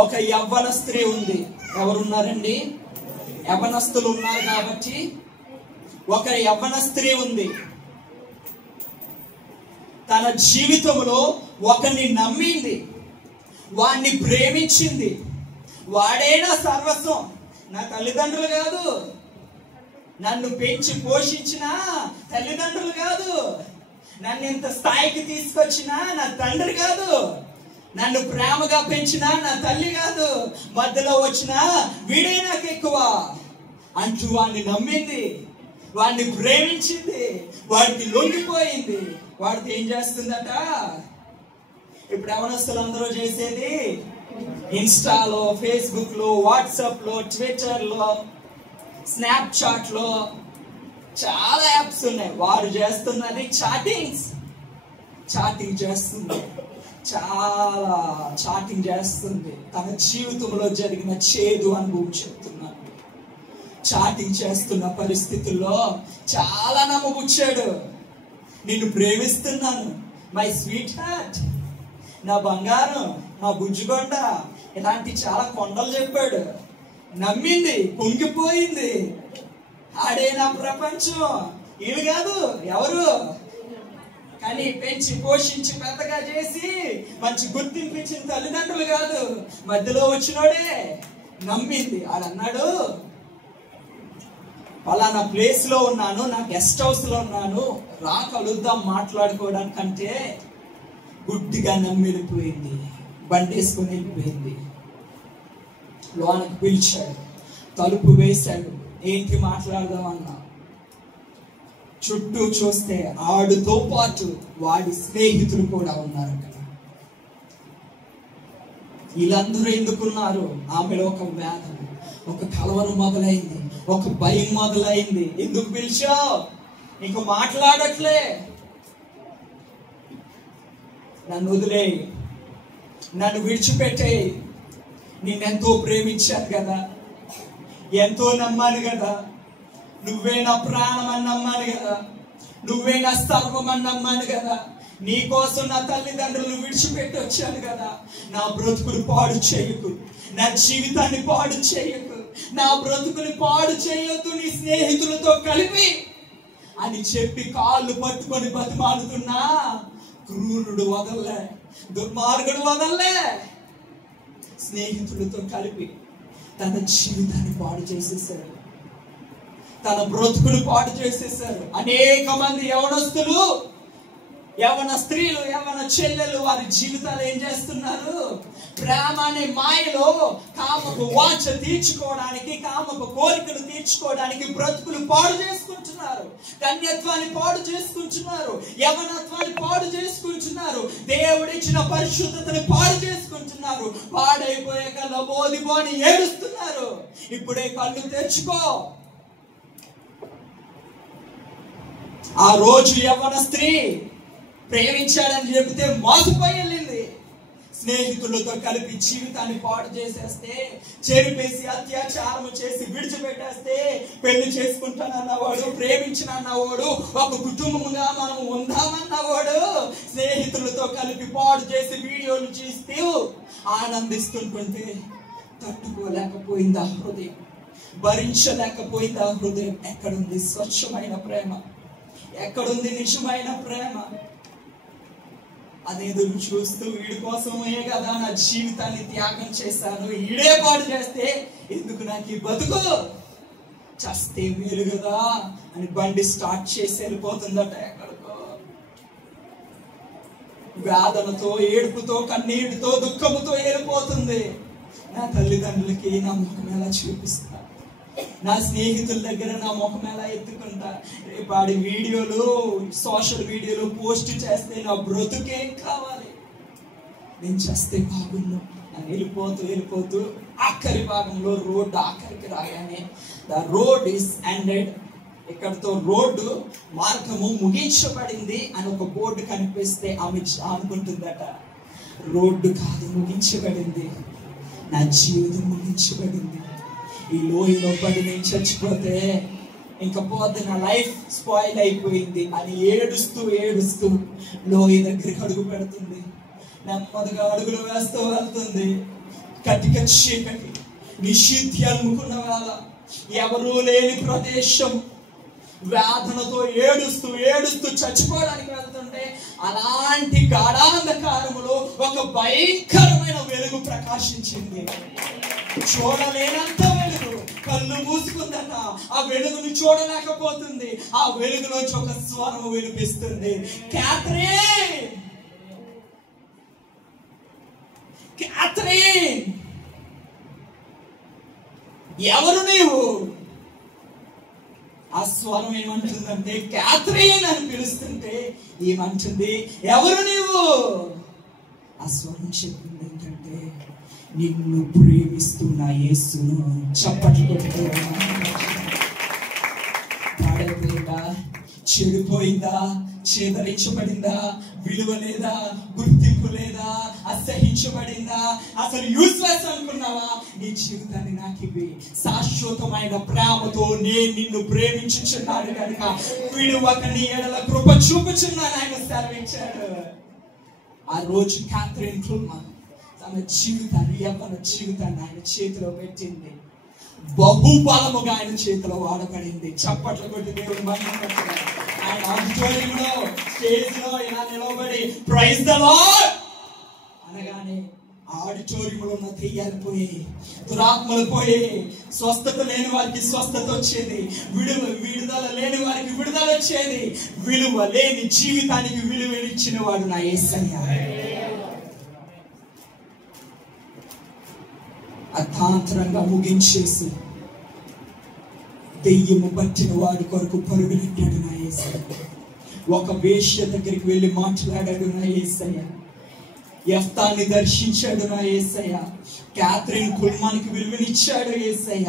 ఒక యవ్వన స్త్రీ ఉంది. ఎవరున్నారండి? యవ్వనస్తులు ఉన్నారు కాబట్టి ఒక యవ్వన స్త్రీ ఉంది. తన జీవితంలో ఒకరిని నమ్మింది, వాడిని ప్రేమించింది. వాడేనా సర్వస్వం, నా తల్లిదండ్రులు కాదు, నన్ను పెంచి పోషించిన తల్లిదండ్రులు కాదు, నన్ను ఇంత స్థాయికి తీసుకొచ్చిన నా తండ్రి కాదు, నన్ను ప్రేమగా పెంచిన నా తల్లి కాదు, మధ్యలో వచ్చిన వీడే నాకు ఎక్కువ అంటూ వాడిని నమ్మింది, వాడిని ప్రేమించింది, వాడికి లొంగిపోయింది. వాడికి ఏం చేస్తుందట? ఇప్పుడు యవనస్తులు అందరూ చేసేది ఇన్స్టాలో, ఫేస్బుక్ లో, వాట్సాప్ లో, ట్విట్టర్ లో, స్నాప్చాట్ లో, చాలా యాప్స్ ఉన్నాయి. వారు చేస్తున్నది చాటింగ్ చేస్తుంది, చాలా చాటింగ్ చేస్తుంది. తన జీవితంలో జరిగిన చేదు అనుభవం చెప్తున్నాను. చాటింగ్ చేస్తున్న పరిస్థితుల్లో చాలా నమ్మబుచ్చాడు. నిన్ను ప్రేమిస్తున్నాను, మై స్వీట్ హార్ట్, నా బంగారం, నా బుజ్జుకొండ, ఇలాంటి చాలా కొండలు చెప్పాడు. నమ్మింది, పొంగిపోయింది. ఆడే నా ప్రపంచం, వీళ్ళు కాదు ఎవరు. కానీ పెంచి పోషించి పెద్దగా చేసి మంచి గుర్తింపు ఇచ్చిన తల్లిదండ్రులు కాదు, మధ్యలో వచ్చినోడే నమ్మింది. ఆడన్నాడు, పలానా ప్లేస్ లో ఉన్నాను, నా గెస్ట్ హౌస్ లో ఉన్నాను, రా కలుద్దాం మాట్లాడుకోవడానికంటే గుడ్డిగా నమ్మి వెళ్ళిపోయింది. బండేసుకొని వెళ్ళిపోయింది. లోనకి పిలిచాడు, తలుపు వేశాడు. ఏంటి మాట్లాడదామన్నా, చుట్టూ చూస్తే ఆడుతో పాటు వాడి స్నేహితులు కూడా ఉన్నారు అక్కడ. వీళ్ళందరూ ఎందుకున్నారు? ఆమెలో ఒక వేదన, ఒక కలవరం మొదలైంది, ఒక భయం మొదలైంది. ఎందుకు పిలిచావు? నీకు మాట్లాడట్లే, నన్ను వదిలే, నన్ను విడిచిపెట్టే, నిన్నెంతో ప్రేమించాను కదా, ఎంతో నమ్మాను కదా, నువ్వే నా ప్రాణం అని నమ్మాను కదా, నువ్వే నా సర్వం అని నమ్మాను కదా, నీకోసం నా తల్లిదండ్రులను విడిచిపెట్టి వచ్చాను కదా. నా బ్రతుకులు పాడు చేయకు, నా జీవితాన్ని పాడు చేయకు, నా బ్రతుకుని పాడు చేయొద్దు నీ స్నేహితులతో కలిపి అని చెప్పి కాళ్ళు పట్టుకొని బతిమాలుతున్నా క్రూరుడు వదల్లే, దుర్మార్గుడు వదల్లే. స్నేహితులతో కలిపి తన జీవితాన్ని పాడు చేసేసారు, తన బ్రతుకులు పాడు చేసేసారు. అనేక మంది యవనస్తులు, యవన స్త్రీలు, యవన చెల్లెలు వారి జీవితాలు ఏం చేస్తున్నారు? ప్రేమ అనే మాయలో కామపు వాంఛ తీర్చుకోవడానికి, కామపు కోరికలు తీర్చుకోవడానికి బ్రతుకులు పాడు చేసుకుంటున్నారు, కన్యత్వాన్ని పాడు చేసుకుంటున్నారు, యవనత్వాన్ని పాడు చేసుకుంటున్నారు, దేవుడిచ్చిన పరిశుద్ధతని పాడు చేసుకుంటున్నారు. పాడైపోయాక లబోదిబోని ఏడుస్తున్నారు. ఇప్పుడే కళ్ళు తెచ్చుకో. ఆ రోజు యవ్వన స్త్రీ ప్రేమించాడని చెబితే మోసపోయి వెళ్ళింది. స్నేహితులతో కలిపి జీవితాన్ని పాడు చేసేస్తే, చెరిపేసి అత్యాచారం చేసి విడిచిపెట్టేస్తే, పెళ్లి చేసుకుంటానన్నవాడు, ప్రేమించినన్నవాడు, ఒక కుటుంబంగా మనం ఉందామన్నవాడు స్నేహితులతో కలిపి పాడు చేసి వీడియోలు చూస్తూ ఆనందిస్తుంటుంటే తట్టుకోలేకపోయింది ఆ హృదయం, భరించలేకపోయింది ఆ హృదయం. ఎక్కడుంది స్వచ్ఛమైన ప్రేమ? ఎక్కడుంది నిజమైన ప్రేమ? అని ఎదురు చూస్తూ వీడి కోసమే కదా నా జీవితాన్ని త్యాగం చేశాను, ఈడే పాడు చేస్తే ఎందుకు నాకు ఈ బతుకు, చస్తే మేలు కదా అని బండి స్టార్ట్ చేసి వెళ్ళిపోతుందట ఎక్కడికో. వేదనతో, ఏడుపుతో, కన్నీటితో, దుఃఖముతో వెళ్ళిపోతుంది. నా తల్లిదండ్రులకి నా ముఖం ఎలా చూపిస్తా, నా స్నేహితుల దగ్గర నా ముఖం ఎలా ఎత్తుకుంటా, వాడి వీడియోలు సోషల్ మీడియాలో పోస్ట్ చేస్తే నా బ్రతుకేం కావాలి, నేను చేస్తే బాగుండు అని వెళ్ళిపోతూ ఆఖరి భాగంలో రోడ్డు ఆఖరికి రాగానే ద రోడ్ ఈస్ ఎండెడ్, ఇక్కడతో రోడ్డు మార్గము ముగించబడింది అని ఒక బోర్డు కనిపిస్తే ఆమె అనుకుంటుందట, రోడ్డు కాదు ముగించబడింది, నా జీవితం ముగించబడింది. ఈ లోయలో పడి నేను చచ్చిపోతే ఇంకా పోతే నా లైఫ్ స్పాయిల్ అయిపోయింది అని ఏడుస్తూ లోయ దగ్గరికి అడుగు పెడుతుంది. నెమ్మదిగా అడుగులు వేస్తూ వెళ్తుంది. కటిక చీకటి, నిషిద్ధ్యం అనుకున్న వేళ, ఎవరూ లేని ప్రదేశం, వేదనతో ఏడుస్తూ చచ్చిపోవడానికి వెళ్తుంటే అలాంటి గాఢాంధకారములో ఒక భయంకరమైన వెలుగు ప్రకాశించింది. చూడలేనంత వెలుగు, కళ్ళు మూసుకుందట. ఆ వెలుగును చూడలేకపోతుంది. ఆ వెలుగులోంచి ఒక స్వరం వినిపిస్తుంది, క్యాథరిన్, క్యాథరిన్, ఎవరు నీవు? ఆ స్వరం ఏమంటుందంటే క్యాథరిన్ అని పిలుస్తుంటే ఏమంటుంది, ఎవరు నీవు? ఆ స్వరం చెప్పింది ఏంటంటే, నిన్ను ప్రేమిస్తున్న యేసును. చప్పట్లు కొట్టుకో. పాడైపోయిందా, చెడిపోయిందా, చేదరించబడిందా, విలువ లేదా, గుర్తింపు లేదా, అసహించబడిందా, అసలు యూస్లెస్ అనుకున్నావా? నీ జీవితాన్ని నాకు ఇవి, శాశ్వతమైన ప్రేమతో నేను నిన్ను ప్రేమించుచున్నాను కనుక విడువక నీ ఎడల కృప చూపుచున్నాను ఆయన సెలవిచ్చాడు. ఆ రోజు క్యాథరిన్ కుల్మాన్ తన జీవితాన్ని, యవ్వన జీవితాన్ని ఆయన చేతిలో పెట్టింది. బహుబలముగా ఆయన చేతిలో వాడబడింది. చప్పట్లు కొట్టి దేవుడు మహిమ. ఆయన ఆడిటోరియంలో, స్టేజ్ లో ఇలా నిలబడి ప్రైజ్ ద లార్డ్ అనగానే ఆడిటోరియంలో ఉన్న దెయ్యాలు పోయి, దురాత్మలు పోయి, స్వస్థత లేని వారికి స్వస్థత వచ్చేది, విడుదల లేని వారికి విడుదల వచ్చేది. విలువ లేని జీవితానికి విలువనిచ్చిన వాడు నా యేసయ్య. అర్థాంతరంగా ముగించేసి దెయ్యము పట్టిన వాడి కొరకు పరుగులెట్టాడు నా యేసయ్య. ఒక వేశ్య దగ్గరికి వెళ్ళి మాట్లాడాడు నా యేసయ్య. యెఫ్తాని దర్శించాడు నా యేసయ్య. క్యాథరిన్ కుల్మాన్కి విలువనిచ్చాడు యేసయ్య.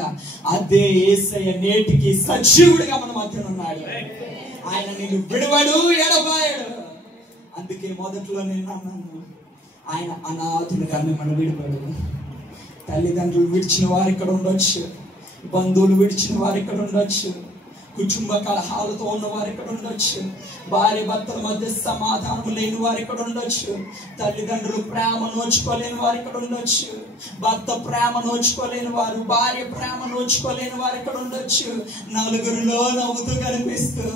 అదే యేసయ్య నేటికి సజీవుడిగా మన మధ్యన ఉన్నాడు. ఆయన నిన్ను విడవడు, ఎడబాయడు. అందుకే మొదట్లో నేను అన్నాను, ఆయన అనాథులుగా మిమ్మల్ని విడవడు. తల్లిదండ్రులు విడిచిన వారు ఇక్కడ ఉండొచ్చు, బంధువులు విడిచిన వారు ఇక్కడ ఉండొచ్చు, కుటుంబ కలహాలతో ఉన్న వారు ఇక్కడ ఉండొచ్చు, భార్య భర్తల మధ్య సమాధానం లేని వారు ఇక్కడ ఉండొచ్చు, తల్లిదండ్రులు ప్రేమ నోచుకోలేని వారు ఇక్కడ ఉండొచ్చు, భర్త ప్రేమ నోచుకోలేని వారు, భార్య ప్రేమ నోచుకోలేని వారు ఇక్కడ ఉండొచ్చు. నలుగురిలో నవ్వుతూ కనిపిస్తూ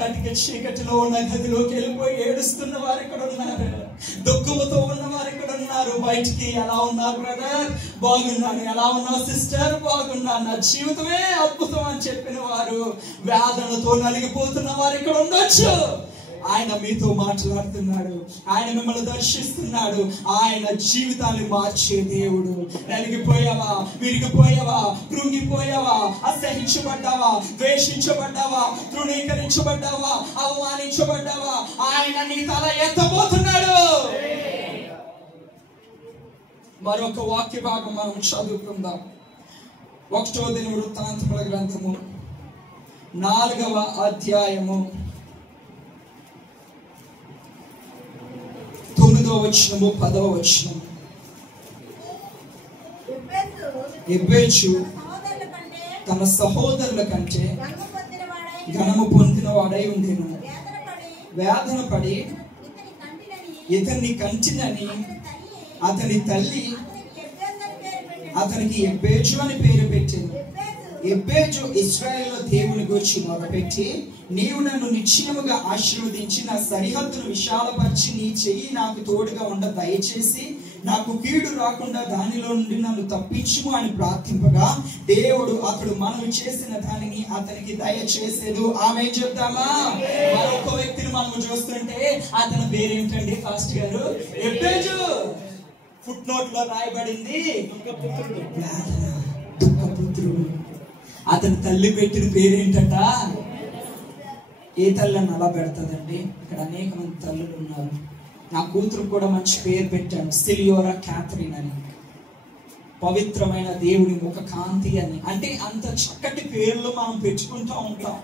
కటిక చీకటిలో ఉన్న గదిలోకి వెళ్ళిపోయి ఏడుస్తున్న వారు ఇక్కడ ఉన్నారు. దుఃఖముతో ఉన్న వారు ఇక్కడ ఉన్నారు. బయటికి ఎలా ఉన్నారు బ్రదర్? బాగున్నాను. ఎలా ఉన్నావు సిస్టర్? బాగున్నాను. నా జీవితమే అద్భుతం అని చెప్పిన వారు, వేదనతో నలిగిపోతున్న వారు ఇక్కడ ఉండొచ్చు. ఆయన మీతో మాట్లాడుతున్నాడు. ఆయన మిమ్మల్ని దర్శిస్తున్నాడు. ఆయన జీవితాన్ని మార్చే దేవుడు. నలిగిపోయావా, విరిగిపోయావా, కృంగిపోయావా, అసహించబడ్డావా, ద్వేషించబడ్డావా, తృణీకరించబడ్డావా, అవమానించబడ్డావా, ఆయన నీ తల ఎత్తబోతున్నాడు. మరొక వాక్య భాగం మనం చదువుకుందాం. 1వ దినవృత్తాంతముల గ్రంథము 4వ అధ్యాయము 9వ వచనము 10వ వచనం. ఎబ్బేజు తన సహోదరుల కంటే ఘనము పొందిన వాడై ఉండెను. వేదన పడి ఇతన్ని కంటినని అతని తల్లి అతనికి ఎబ్బేజు అని పేరు పెట్టింది. ఎబ్బేజు ఇశ్రాయేలు దేవుని గురించి మొదలుపెట్టి నీవు నన్ను నిశ్చయముగా ఆశీర్వదించి నా సరిహద్దును విశాలపరిచి నీ చెయ్యి నాకు తోడుగా ఉండ దయచేసి నాకు కీడు రాకుండా దానిలో నుండి నన్ను తప్పించుము అని ప్రార్థింపగా దేవుడు అతడు మనం చేసిన దానిని అతనికి దయచేసేదు. ఆమె చెప్తామా? మరొక వ్యక్తిని మనం చూస్తుంటే అతని పేరేంటండి ఫాస్ట్ గారు? ఎబ్బేజు. ఫుట్ నోట్ లో రాయబడింది దుఃఖపుత్రుడు. అతని తల్లి పెట్టిన పేరేంటట? ఏ తల్లని అలా పెడతాదండి? ఇక్కడ అనేక మంది తల్లులు ఉన్నారు. నా కూతురు కూడా మంచి పేరు పెట్టాను, సిలియోరా క్యాథరిన్ అని, పవిత్రమైన దేవుని ముఖ కాంతి అని. అంటే అంత చక్కటి పేర్లు మనం పెట్టుకుంటూ ఉంటాం,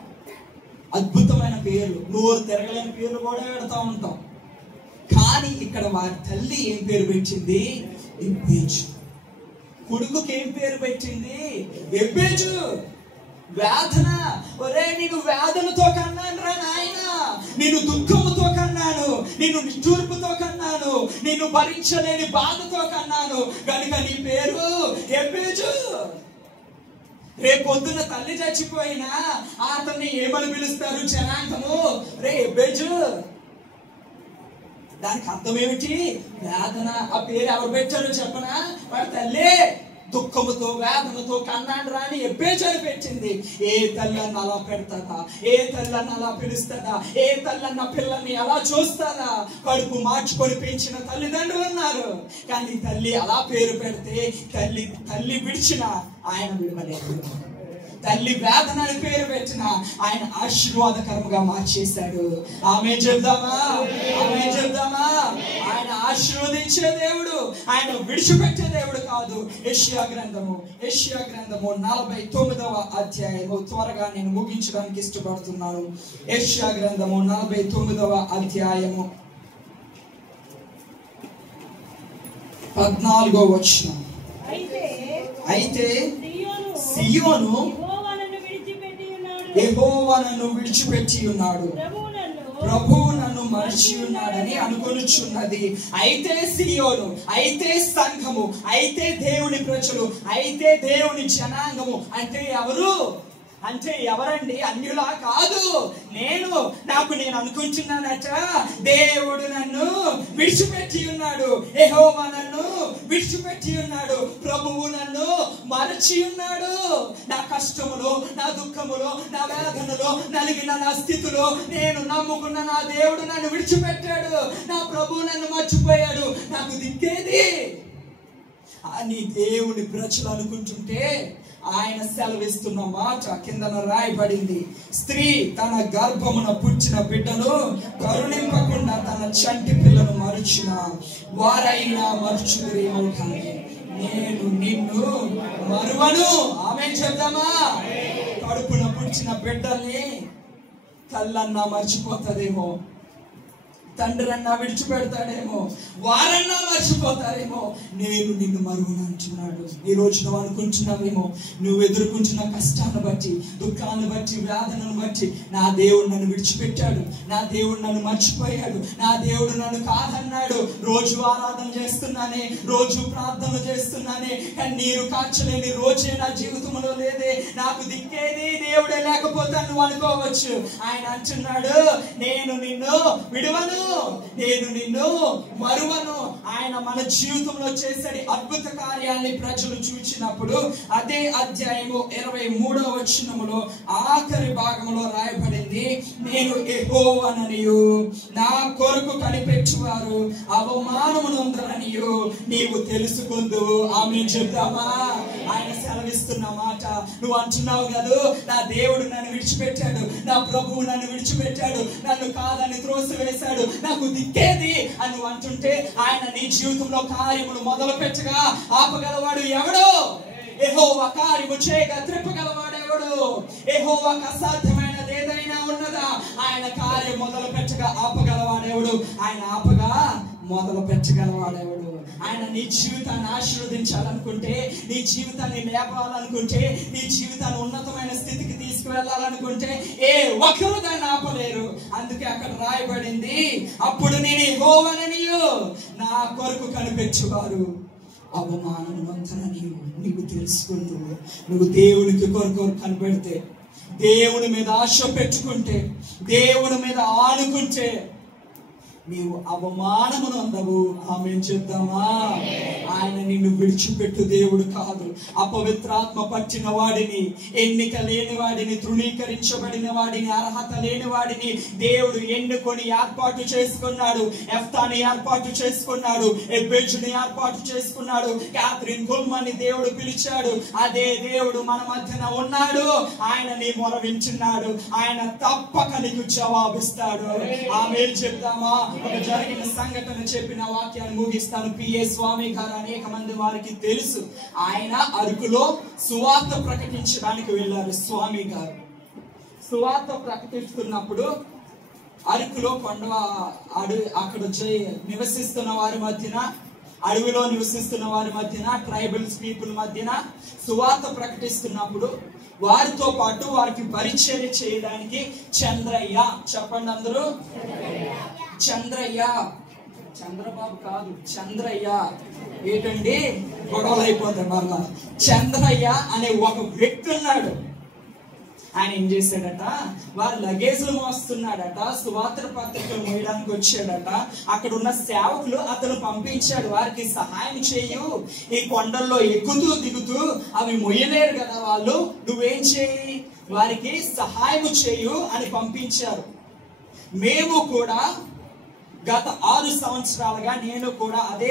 అద్భుతమైన పేర్లు, నోరు తిరగలేని పేర్లు కూడా పెడతా ఉంటాం. కానీ ఇక్కడ వారి తల్లి ఏం పేరు పెట్టింది? ఎబ్బేజు. కొడుకుకి ఏం పేరు పెట్టింది? ఎబ్బేజు. వేదన. ఒరే నేను వేదనతో కన్నాను రా నాయన, నేను దుఃఖముతో కన్నాను, నేను నిట్టూర్పుతో కన్నాను, నేను భరించలేని బాధతో కన్నాను, కనుక నీ పేరు ఎబ్బేజు. రేపొద్దున తల్లి చచ్చిపోయినా అతన్ని ఏమని పిలుస్తారు జనాంగము? రే ఎబ్బేజు. దానికి అర్థం ఏమిటి? వేదన. ఆ పేరు ఎవరు పెట్టారో చెప్పనా? వాడి తల్లి దుఃఖముతో వేదనతో కన్నాడు రాని ఎబ్బేజని పెట్టింది. ఏ తల్లన్న అలా పెడతాదా? ఏ తల్లన్న అలా పిలుస్తుందా? ఏ తల్లన్న పిల్లల్ని అలా చూస్తాదా? కడుపు మార్చుకొని పెంచిన తల్లిదండ్రులు ఉన్నారు, కానీ తల్లి అలా పేరు పెడితే తల్లి విడిచిన ఆయన విడవలేదు. తల్లి వేదన అని పేరు పెట్టిన ఆయన ఆశీర్వాదకరంగా మార్చేశాడు. ఆమె చెప్దామా? ఆమె చెప్దామా? ఆయన ఆశీర్వదించే దేవుడు, ఆయన విడిచిపెట్టే దేవుడు కాదు. యెషయా గ్రంథము 49వ అధ్యాయము. త్వరగా నేను ముగించడానికి ఇష్టపడుతున్నాను. యెషయా గ్రంథము 49వ అధ్యాయము 14వ వచనం. అయితే సియోను యెహోవా నన్ను విడిచిపెట్టి ఉన్నాడు, ప్రభువు నన్ను మరచి ఉన్నాడని అనుకొనుచున్నది. అయితే సియోను, అయితే సంఘము, అయితే దేవుని ప్రజలు, అయితే దేవుని జనాంగము అంటే ఎవరు? అంటే ఎవరండి? అన్యులా కాదు. నేను అనుకుంటున్నానట, దేవుడు నన్ను విడిచిపెట్టి ఉన్నాడు, యెహోవా నన్ను విడిచిపెట్టి ఉన్నాడు, ప్రభువు నన్ను మరచి ఉన్నాడు. నా కష్టములో, నా దుఃఖములో, నా వేదనలో, నలిగిన నా స్థితిలో నేను నమ్ముకున్న నా దేవుడు నన్ను విడిచిపెట్టాడు, నా ప్రభువు నన్ను మర్చిపోయాడు, నాకు దిక్కేది అని దేవుని ప్రజలు అనుకుంటుంటే ఆయన సెలవిస్తున్న మాట కిందన రాయబడింది. స్త్రీ తన గర్భమున పుట్టిన బిడ్డను కరుణింపకుండా తన చంటి పిల్లను మరుచిన వారైనా మరుచుదురేమో, కానీ నేను నిన్ను మరువను. ఆమె చెప్దామా? కడుపున పుట్టిన బిడ్డల్ని తల్లన్నా మర్చిపోతుందేమో, తండ్రి అన్నా విడిచిపెడతాడేమో, వారన్నా మర్చిపోతారేమో, నేను నిన్ను మరువను అంటున్నాడు. ఈ రోజు నువ్వు అనుకుంటున్నావేమో, నువ్వు ఎదుర్కొంటున్న కష్టాన్ని బట్టి, దుఃఖాన్ని బట్టి, వేదనను బట్టి, నా దేవుడు నన్ను విడిచిపెట్టాడు, నా దేవుడు నన్ను మర్చిపోయాడు, నా దేవుడు నన్ను కాదన్నాడు. రోజు ఆరాధన చేస్తున్నానే, రోజు ప్రార్థనలు చేస్తున్నానే, కన్నీరు కార్చలేని రోజే నా జీవితంలో లేదే, నాకు దిక్కేది దేవుడే లేకపోతే నువ్వు అనుకోవచ్చు. ఆయన అంటున్నాడు, నేను నిన్ను విడువను, నేను నిన్ను మరువను. ఆయన మన జీవితంలో చేసే అద్భుత కార్యాన్ని ప్రజలు చూచినప్పుడు అదే అధ్యాయము 23వ వచనములో ఆఖరి భాగంలో రాయబడింది, నేను యెహోవాననియు నా కొరకు కనిపెట్టువారు అవమానమునందరనియు నీవు తెలుసుకుందువు. ఆమేన్ చెప్దామా? ఆయన సెలవిస్తున్న మాట. నువ్వు అంటున్నావు కదా, నా దేవుడు నన్ను విడిచిపెట్టాడు, నా ప్రభువు నన్ను విడిచిపెట్టాడు, నన్ను కాదని త్రోసివేశాడు, నాకు దిక్కేది అని నువ్వు అంటుంటే ఆయన నీ జీవితంలో కార్యములు మొదలు పెట్టగా ఆపగలవాడు ఎవడు? యెహోవా కార్యము చేయగా త్రిప్పగలవాడు ఎవడు? యెహోవాకు అసాధ్యమైనది ఏదైనా ఉన్నదా? ఆయన కార్యం మొదలు పెట్టగా ఆపగలవాడెవడు? ఆయన ఆపగా మొదలు పెట్టగలవాడెవడు? ఆయన నీ జీవితాన్ని ఆశీర్వదించాలనుకుంటే, నీ జీవితాన్ని లేపాలనుకుంటే, నీ జీవితాన్ని ఉన్నతమైన స్థితికి తీసుకువెళ్ళాలనుకుంటే ఏ ఒక్కరు దాన్ని ఆపలేరు. అందుకే అక్కడ రాయబడింది, అప్పుడు నేను యెహోవాననియు నా కొరకు కనిపెట్టువారు అవమానమునందరనియు నీవు తెలుసుకుందువు. నువ్వు దేవునికి కొరకు కనిపెడితే, దేవుని మీద ఆశ పెట్టుకుంటే, దేవుని మీద ఆనుకుంటే నీవు అవమానమును అందవు. ఆమేన్ చెప్దామా? ఆయన నిన్ను విడిచిపెట్టు దేవుడు కాదు. అపవిత్రాత్మ పట్టిన వాడిని, ఎన్నిక లేని వాడిని, తృణీకరించబడిన వాడిని, అర్హత లేని వాడిని దేవుడు ఎన్నుకొని ఏర్పాటు చేసుకున్నాడు. ఎఫ్తాని ఏర్పాటు చేసుకున్నాడు, ఎబ్బేజుని ఏర్పాటు చేసుకున్నాడు, క్యాథరిన్ కుల్మని దేవుడు పిలిచాడు. అదే దేవుడు మన మధ్యన ఉన్నాడు. ఆయన నీ మొర వింటున్నాడు. ఆయన తప్పక నీకు జవాబిస్తాడు. ఆమేన్ చెప్దామా? ఒక జరిగిన సంఘటన చెప్పిన వాక్యాన్ని ముగిస్తాను. పిఏ స్వామి గారు అనేక మంది వారికి తెలుసు. ఆయన అరకులో సువార్త ప్రకటించడానికి వెళ్ళారు. స్వామి గారు సువార్త ప్రకటిస్తున్నప్పుడు అరకులో అక్కడ నివసిస్తున్న వారి మధ్యన, అడవిలో నివసిస్తున్న వారి మధ్యన, ట్రైబల్స్ పీపుల్ మధ్యన సువార్త ప్రకటిస్తున్నప్పుడు వారితో పాటు వారికి పరిచర్య చేయడానికి చంద్రయ్య, చెప్పండి అందరూ, చంద్రయ్య, చంద్రబాబు కాదు, చంద్రయ్య. ఏంటండి గొడవలు అయిపోతాయి మరలా. చంద్రయ్య అనే ఒక వ్యక్తి ఉన్నాడు. ఆయన ఏం చేశాడట, వారి లగేజ్లు మోస్తున్నాడట, సువార్త పత్రికలు మోయడానికి వచ్చాడట. అక్కడ ఉన్న సేవకులు అతను పంపించాడు, వారికి సహాయం చేయు, ఈ కొండల్లో ఎక్కుతూ దిగుతూ అవి మొయ్యలేరు కదా వాళ్ళు, నువ్వేం చేయి, వారికి సహాయం చేయు అని పంపించారు. మేము కూడా గత 6 సంవత్సరాలుగా నేను కూడా అదే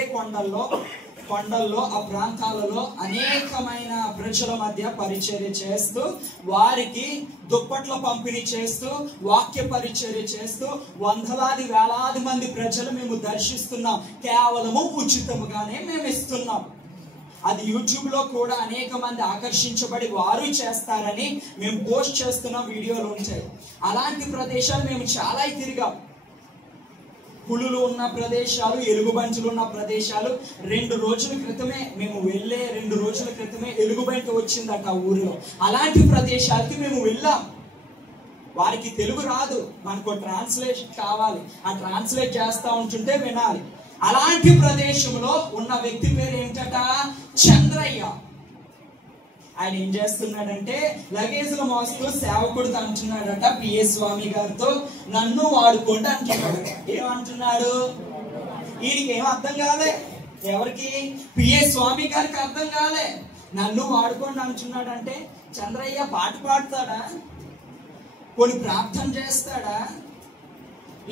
కొండల్లో ఆ ప్రాంతాలలో అనేకమైన ప్రజల మధ్య పరిచర్య చేస్తూ, వారికి దుప్పట్ల పంపిణీ చేస్తూ, వాక్య పరిచర్య చేస్తూ వందలాది వేలాది మంది ప్రజలు మేము దర్శిస్తున్నాం. కేవలము ఉచితముగానే మేము ఇస్తున్నాం. అది యూట్యూబ్ లో కూడా అనేక మంది ఆకర్షించబడి వారు చేస్తారని మేము పోస్ట్ చేస్తున్న వీడియోలు ఉంటాయి. అలాంటి ప్రదేశాలు మేము చాలా తిరిగాం. పులులు ఉన్న ప్రదేశాలు, ఎలుగుబంచులు ఉన్న ప్రదేశాలు. 2 రోజుల క్రితమే మేము వెళ్ళే 2 రోజుల క్రితమే ఎలుగుబంటి వచ్చిందట ఊరిలో. అలాంటి ప్రదేశాలకి మేము వెళ్ళాం. వారికి తెలుగు రాదు, మనకు ట్రాన్స్లేషన్ కావాలి, ఆ ట్రాన్స్లేట్ చేస్తా ఉంటుంటే వినాలి. అలాంటి ప్రదేశంలో ఉన్న వ్యక్తి పేరు ఏంటట, చంద్రయ్య. ఆయన ఏం చేస్తున్నాడంటే లగేజ్ లో మోస్తూ సేవకుడు అంటున్నాడట పిఏ స్వామి గారితో, నన్ను వాడుకోండి అంటున్నాడు. ఏమంటున్నాడు? ఈయనకి ఏం అర్థం కాలే. ఎవరికి? పిఏ స్వామి గారికి అర్థం కాలే. నన్ను వాడుకోండి అంటున్నాడంటే చంద్రయ్య పాట పాడతాడా, కొన్ని ప్రార్థన చేస్తాడా,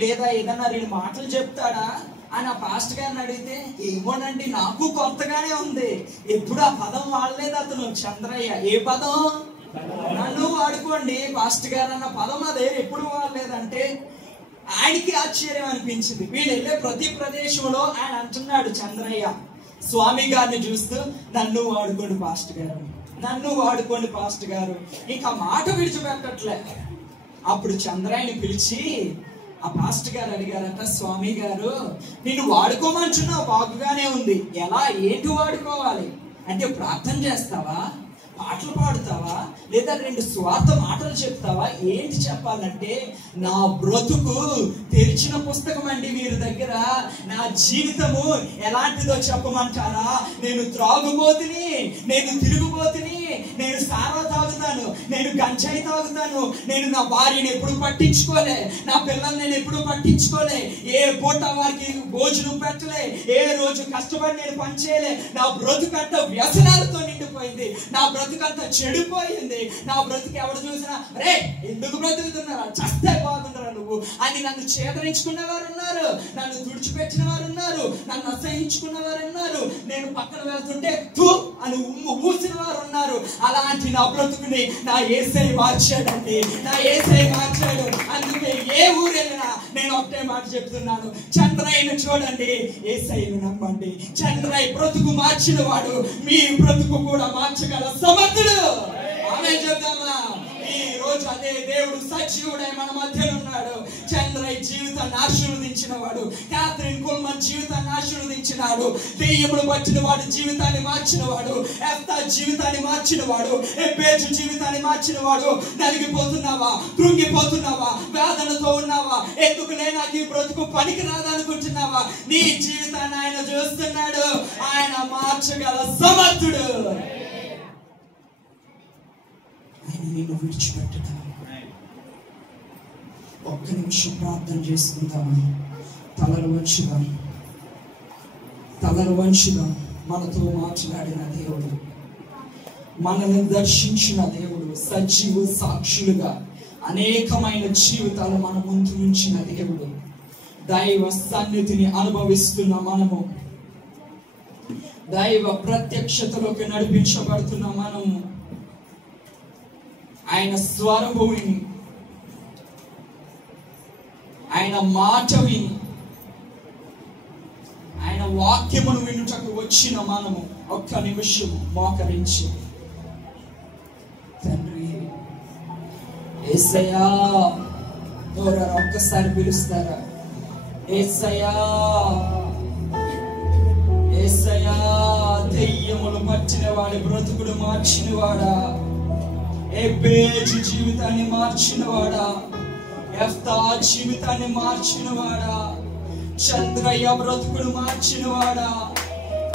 లేదా ఏదన్నా 2 మాటలు చెప్తాడా అని ఆ పాస్టర్ గారిని అడిగితే, ఏమోనండి నాకు కొత్తగానే ఉంది, ఎప్పుడు ఆ పదం వాడలేదు అతను చంద్రయ్య. ఏ పదం? నన్ను వాడుకోండి పాస్టర్ గారు అన్న పదం అదే ఎప్పుడు వాడలేదంటే ఆయనకి ఆశ్చర్యం అనిపించింది. వీళ్ళు వెళ్ళే ప్రతి ప్రదేశంలో ఆయన అంటున్నాడు చంద్రయ్య స్వామి గారిని చూస్తూ, నన్ను వాడుకోండి పాస్టర్ గారు, నన్ను వాడుకోండి పాస్టర్ గారు. ఇంకా మాట విడిచిపెట్టట్లే. అప్పుడు చంద్రయ్యని పిలిచి ఆ పాస్టర్ గారు అడిగారట, స్వామి గారు నిన్ను వాడుకోమంటున్నావు, బాగుగానే ఉంది, ఎలా, ఏంటి వాడుకోవాలి అంటే, ప్రార్థన చేస్తావా, పాటలు పాడుతావా, లేదా 2 స్వార్థ మాటలు చెప్తావా, ఏంటి చెప్పాలంటే, నా బ్రతుకు తెరిచిన పుస్తకం అండి వీరి దగ్గర. నా జీవితము ఎలాంటిదో చెప్పమంటారా? నేను త్రాగుబోతుని, నేను తిరుగుబోతుని, నేను సారా తాగుతాను, నేను గంజాయి తాగుతాను, నేను నా భార్యను ఎప్పుడు పట్టించుకోలే, నా పిల్లల్ని నేను ఎప్పుడు పట్టించుకోలే, ఏ పూట వారికి భోజనం పెట్టలే, ఏ రోజు కష్టపడి నేను పనిచేయలే. నా బ్రతుకంత వ్యసనాలతో నిండిపోయింది, నా బ్రతుకంతా చెడిపోయింది. నా బ్రతుకు ఎవరు చూసినా, రే ఎందుకు బ్రతుకుతున్నారా, చస్తే బాగుండరా నువ్వు అని నన్ను చేదరించుకున్న వారు ఉన్నారు, నన్ను తుడిచిపెట్టిన వారు ఉన్నారు, నన్ను అసహించుకున్న వారు ఉన్నారు, నేను పక్కన వెళ్తుంటే తూ అని ఊసిన వారు ఉన్నారు. అలాంటి నా బ్రతుకుని నా యేసయ్య మార్చాడండి, నా యేసయ్య మార్చాడు. అందుకే ఏ ఊరు వెళ్ళినా నేను ఒకటే మాట చెప్తున్నాను, చంద్రయ్యను చూడండి, యేసయ్యను నమ్మండి. చంద్రయ్య బ్రతుకు మార్చిన వాడు మీ బ్రతుకు కూడా మార్చగల సమర్థుడు. ఆమేన్ చెప్తామా? ఈ రోజు అదే దేవుడు సజీవుడై మన మధ్యలో ఉన్నాడు. చంద్రయ్య జీవితాన్ని ఆశీర్వదించిన వాడు, క్యాథరిన్ కుల్మన్ జీవితాన్ని ఆశీర్వదించినాడు, దెయ్యములు పట్టిన వాడు జీవితాన్ని మార్చిన వాడు, ఎఫ్తా జీవితాన్ని మార్చిన వాడు, ఎబ్బేజు జీవితాన్ని మార్చిన వాడు. నలిగిపోతున్నావా, కృంగిపోతున్నావా, వేదనతో ఉన్నావా, ఎందుకులే నాకు ఈ బ్రతుకు పనికి రాదనుకుంటున్నావా, నీ జీవితాన్ని ఆయన చూస్తున్నాడు. ఆయన మార్చగల సమర్థుడు. ఆయన కానీ నిన్ను విడిచిపెట్టను. ఒక్క నిమిషం ప్రార్థన చేసుకుందామా? తలలు వంచుగా మనతో మాట్లాడిన దేవుడు, మనల్ని దర్శించిన దేవుడు, సజీవ సాక్షులుగా అనేకమైన జీవితాలు మన ముందు ఉంచిన దేవుడు, దైవ సన్నిధిని అనుభవిస్తున్న మనము, దైవ ప్రత్యక్షతలోకి నడిపించబడుతున్న మనము, ఆయన స్వరము విని, ఆయన మాట విని, ఆయన వాక్యమును వినుటకు వచ్చిన మనము ఒక్క నిమిషం మోకరించి, తండ్రి యేసయ్యా నోరా ఒక్కసారి పిలుస్తారా? యేసయ్యా, యేసయ్యా, దెయ్యములు పట్టిన వాడి బ్రతుకుడు మార్చినవాడా, ఎబ్బేజు జీవితాన్ని మార్చినవాడా, యెఫ్తా జీవితాన్ని మార్చినవాడా, చంద్రయ్య బ్రతుకుడు మార్చినవాడా,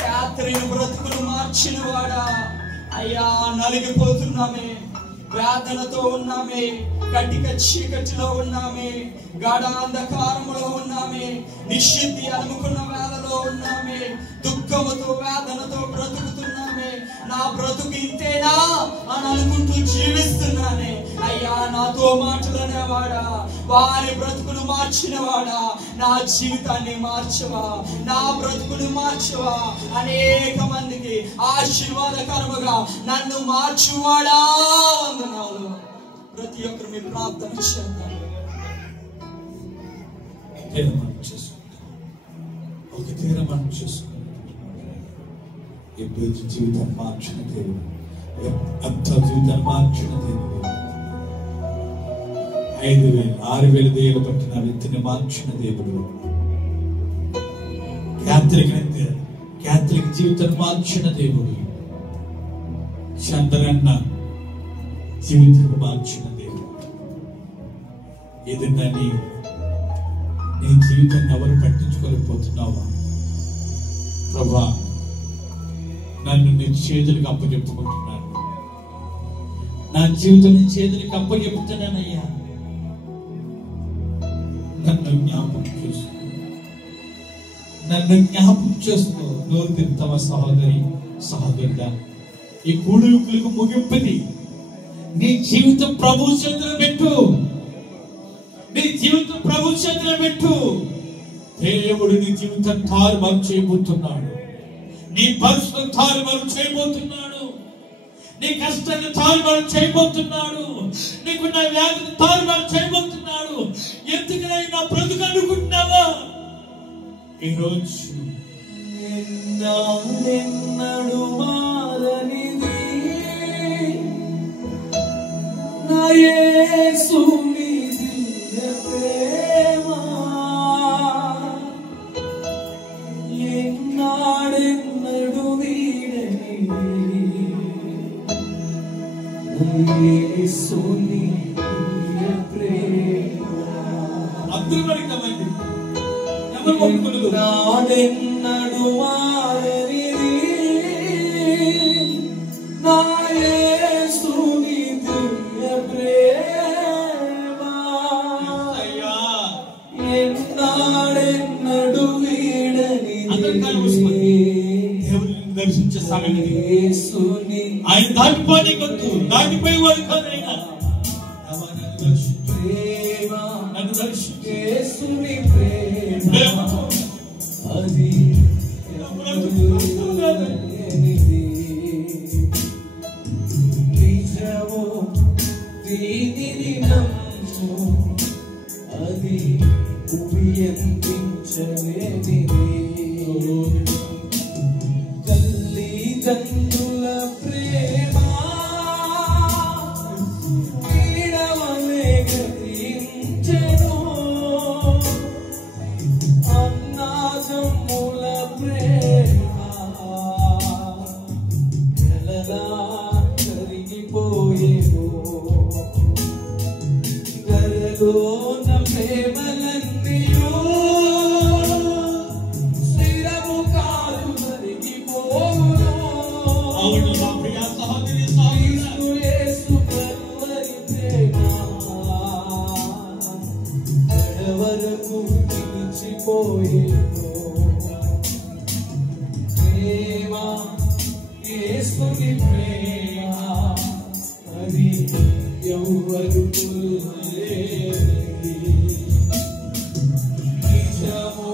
క్యాథరిన్ బ్రతుకుడు మార్చినవాడా, అయ్యా నలిగిపోతున్నామే, వేదనతో ఉన్నామే, కటిక చీకటిలో ఉన్నామే, గాఢాంధకారములో ఉన్నామే, నిశ్చితి అనుకున్న వేళలో ఉన్నామే, దుఃఖముతో వేదనతో బ్రతుకుతున్నామే. నా బ్రతుకు ఇంతేనా అని అనుకుంటూ జీవిస్తున్నానే. అయ్యా నాతో మాట్లాడేవాడా, వారి బ్రతుకును మార్చినవాడా, నా జీవితాన్ని మార్చవా, నా బ్రతుకును మార్చవా, అనేక మందికి ఆశీర్వాదకరముగా నన్ను మార్చువాడా వందనాలు. ప్రతి ఒక్కరు మీ ప్రార్థన చేద్దాం. తీర్మానం చేసుకుంటాం, ఒక తీర్మానం చేసుకుంటాం. ఎప్పుడు జీవితాన్ని మార్చిన దేవుడు, అంత జీవితాన్ని మార్చిన దేవుడు, 5,000 6,000 దెయ్యాలు పట్టిన వ్యక్తిని మార్చిన దేవుడు, క్యాథలిక్ జీవితాన్ని మార్చిన దేవుడు, చంద్రన్న జీవితాన్ని మార్చిన దేవుడు. ఏదైనా నీ జీవితాన్ని ఎవరు పట్టించుకోలేకపోతున్నావా? ప్రభా, నన్ను నీ చేతులకు అప్పచెప్పుకుంటున్నాను, నా జీవితం నీ చేతులకు అప్పచెప్పుతున్నానయ్యా, నన్ను జ్ఞాపకం చేస్తూ నోరు తింటావా? సహోదరుడా, ఈ కూడుకులకు ముగింపుది. నీ జీవితం ప్రభు చేతులు పెట్టు, నీ జీవితం ప్రభు చేతులు పెట్టు. దేవుడు నీ జీవితం తారుమారు చేయబోతున్నాడు, నీ పరిస్థితులు తారుమారు చేయబోతున్నాడు, నీ కష్టాన్ని తారుమారు చేయబోతున్నాడు, నీకున్న వ్యాధిని తారుమారు చేయబోతున్నాడు. ఎందుకనే నా బ్రతుకు అనుకుంటున్నావా? ఈరోజు ఎన్నడు మారనిది నా యేసుని దివ్య ప్రేమ, ఎన్నడెన్నడు వీడనిది నా యేసుని దివ్య ప్రేమ. అందరూ అడిగామండి, ఎవరు ఒప్పుకోలేదు. నాడెన్నడు మారనిది నా యేసుని దివ్య ప్రేమ, ఎన్నడెన్నడు వీడనిది. దేవుడిని దర్శించే సమయం ఇది. ఆయన దాటిపోయి కొద్దు, దాటిపోయేవాడు కాదు ఆయన. ప్రేమ, నన్ను దర్శించు. యేసుని ప్రేమ అది నిజము, దీనిని నమ్ము, అది ఉయంతించలేనిది. తల్లిదండ్రుల ప్రేమ వీడవలే గతించెను, అన్నాదమ్ముల ప్రేమ నెలలా కరిగిపోయేను. గరలోన ప్రేమలన్నీయు స్థిరము కాదు, మరిగిపోవును. అవును నా ప్రియ సహోదరి, సహోదరుడా, యేసు కరుణ ఎవరు నిజము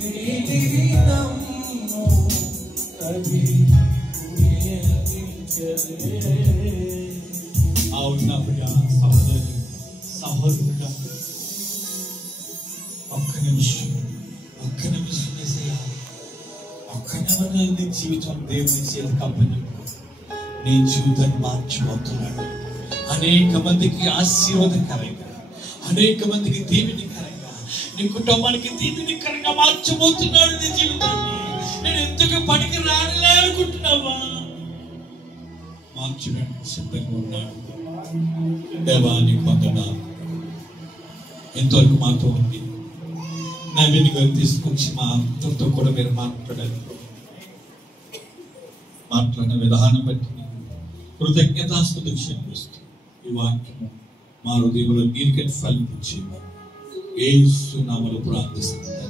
నీటిని నమ్ము అది అవునా ప్రియా సహోదరి సహోదరుడా, ఒక్క నిమిషం వేసేయా. ఒక్క నిమిషం నీ జీవితం దేవుని చేతికి అప్పచెప్పు. నీ జీవితాన్ని మార్చిపోతున్నాడు. అనేక మందికి ఆశీర్వాదకరంగా, అనేక మందికి దీవెనకరంగా, నీ కుటుంబానికి దీవెనకరంగా మార్చబోతున్నాడు నీ జీవితాన్ని. నేను ఎందుకు పనికి రానిలే అనుకుంటున్నావా? మార్చడానికి సిద్ధంగా ఉన్నాడు. దేవాన్ని పొందడాలు ఎంతవరకు మాతో ఉంది. నవీన్ గారు తీసుకొచ్చి మా అందరితో కూడా మీరు మాట్లాడిన విధానం బట్టి కృతజ్ఞతాస్తుతి చెల్లిస్తూ ఈ వాక్యము మా హృదయంలో నీరుకటి ఫలించి యేసు నామములో ప్రార్థిస్తున్నాను.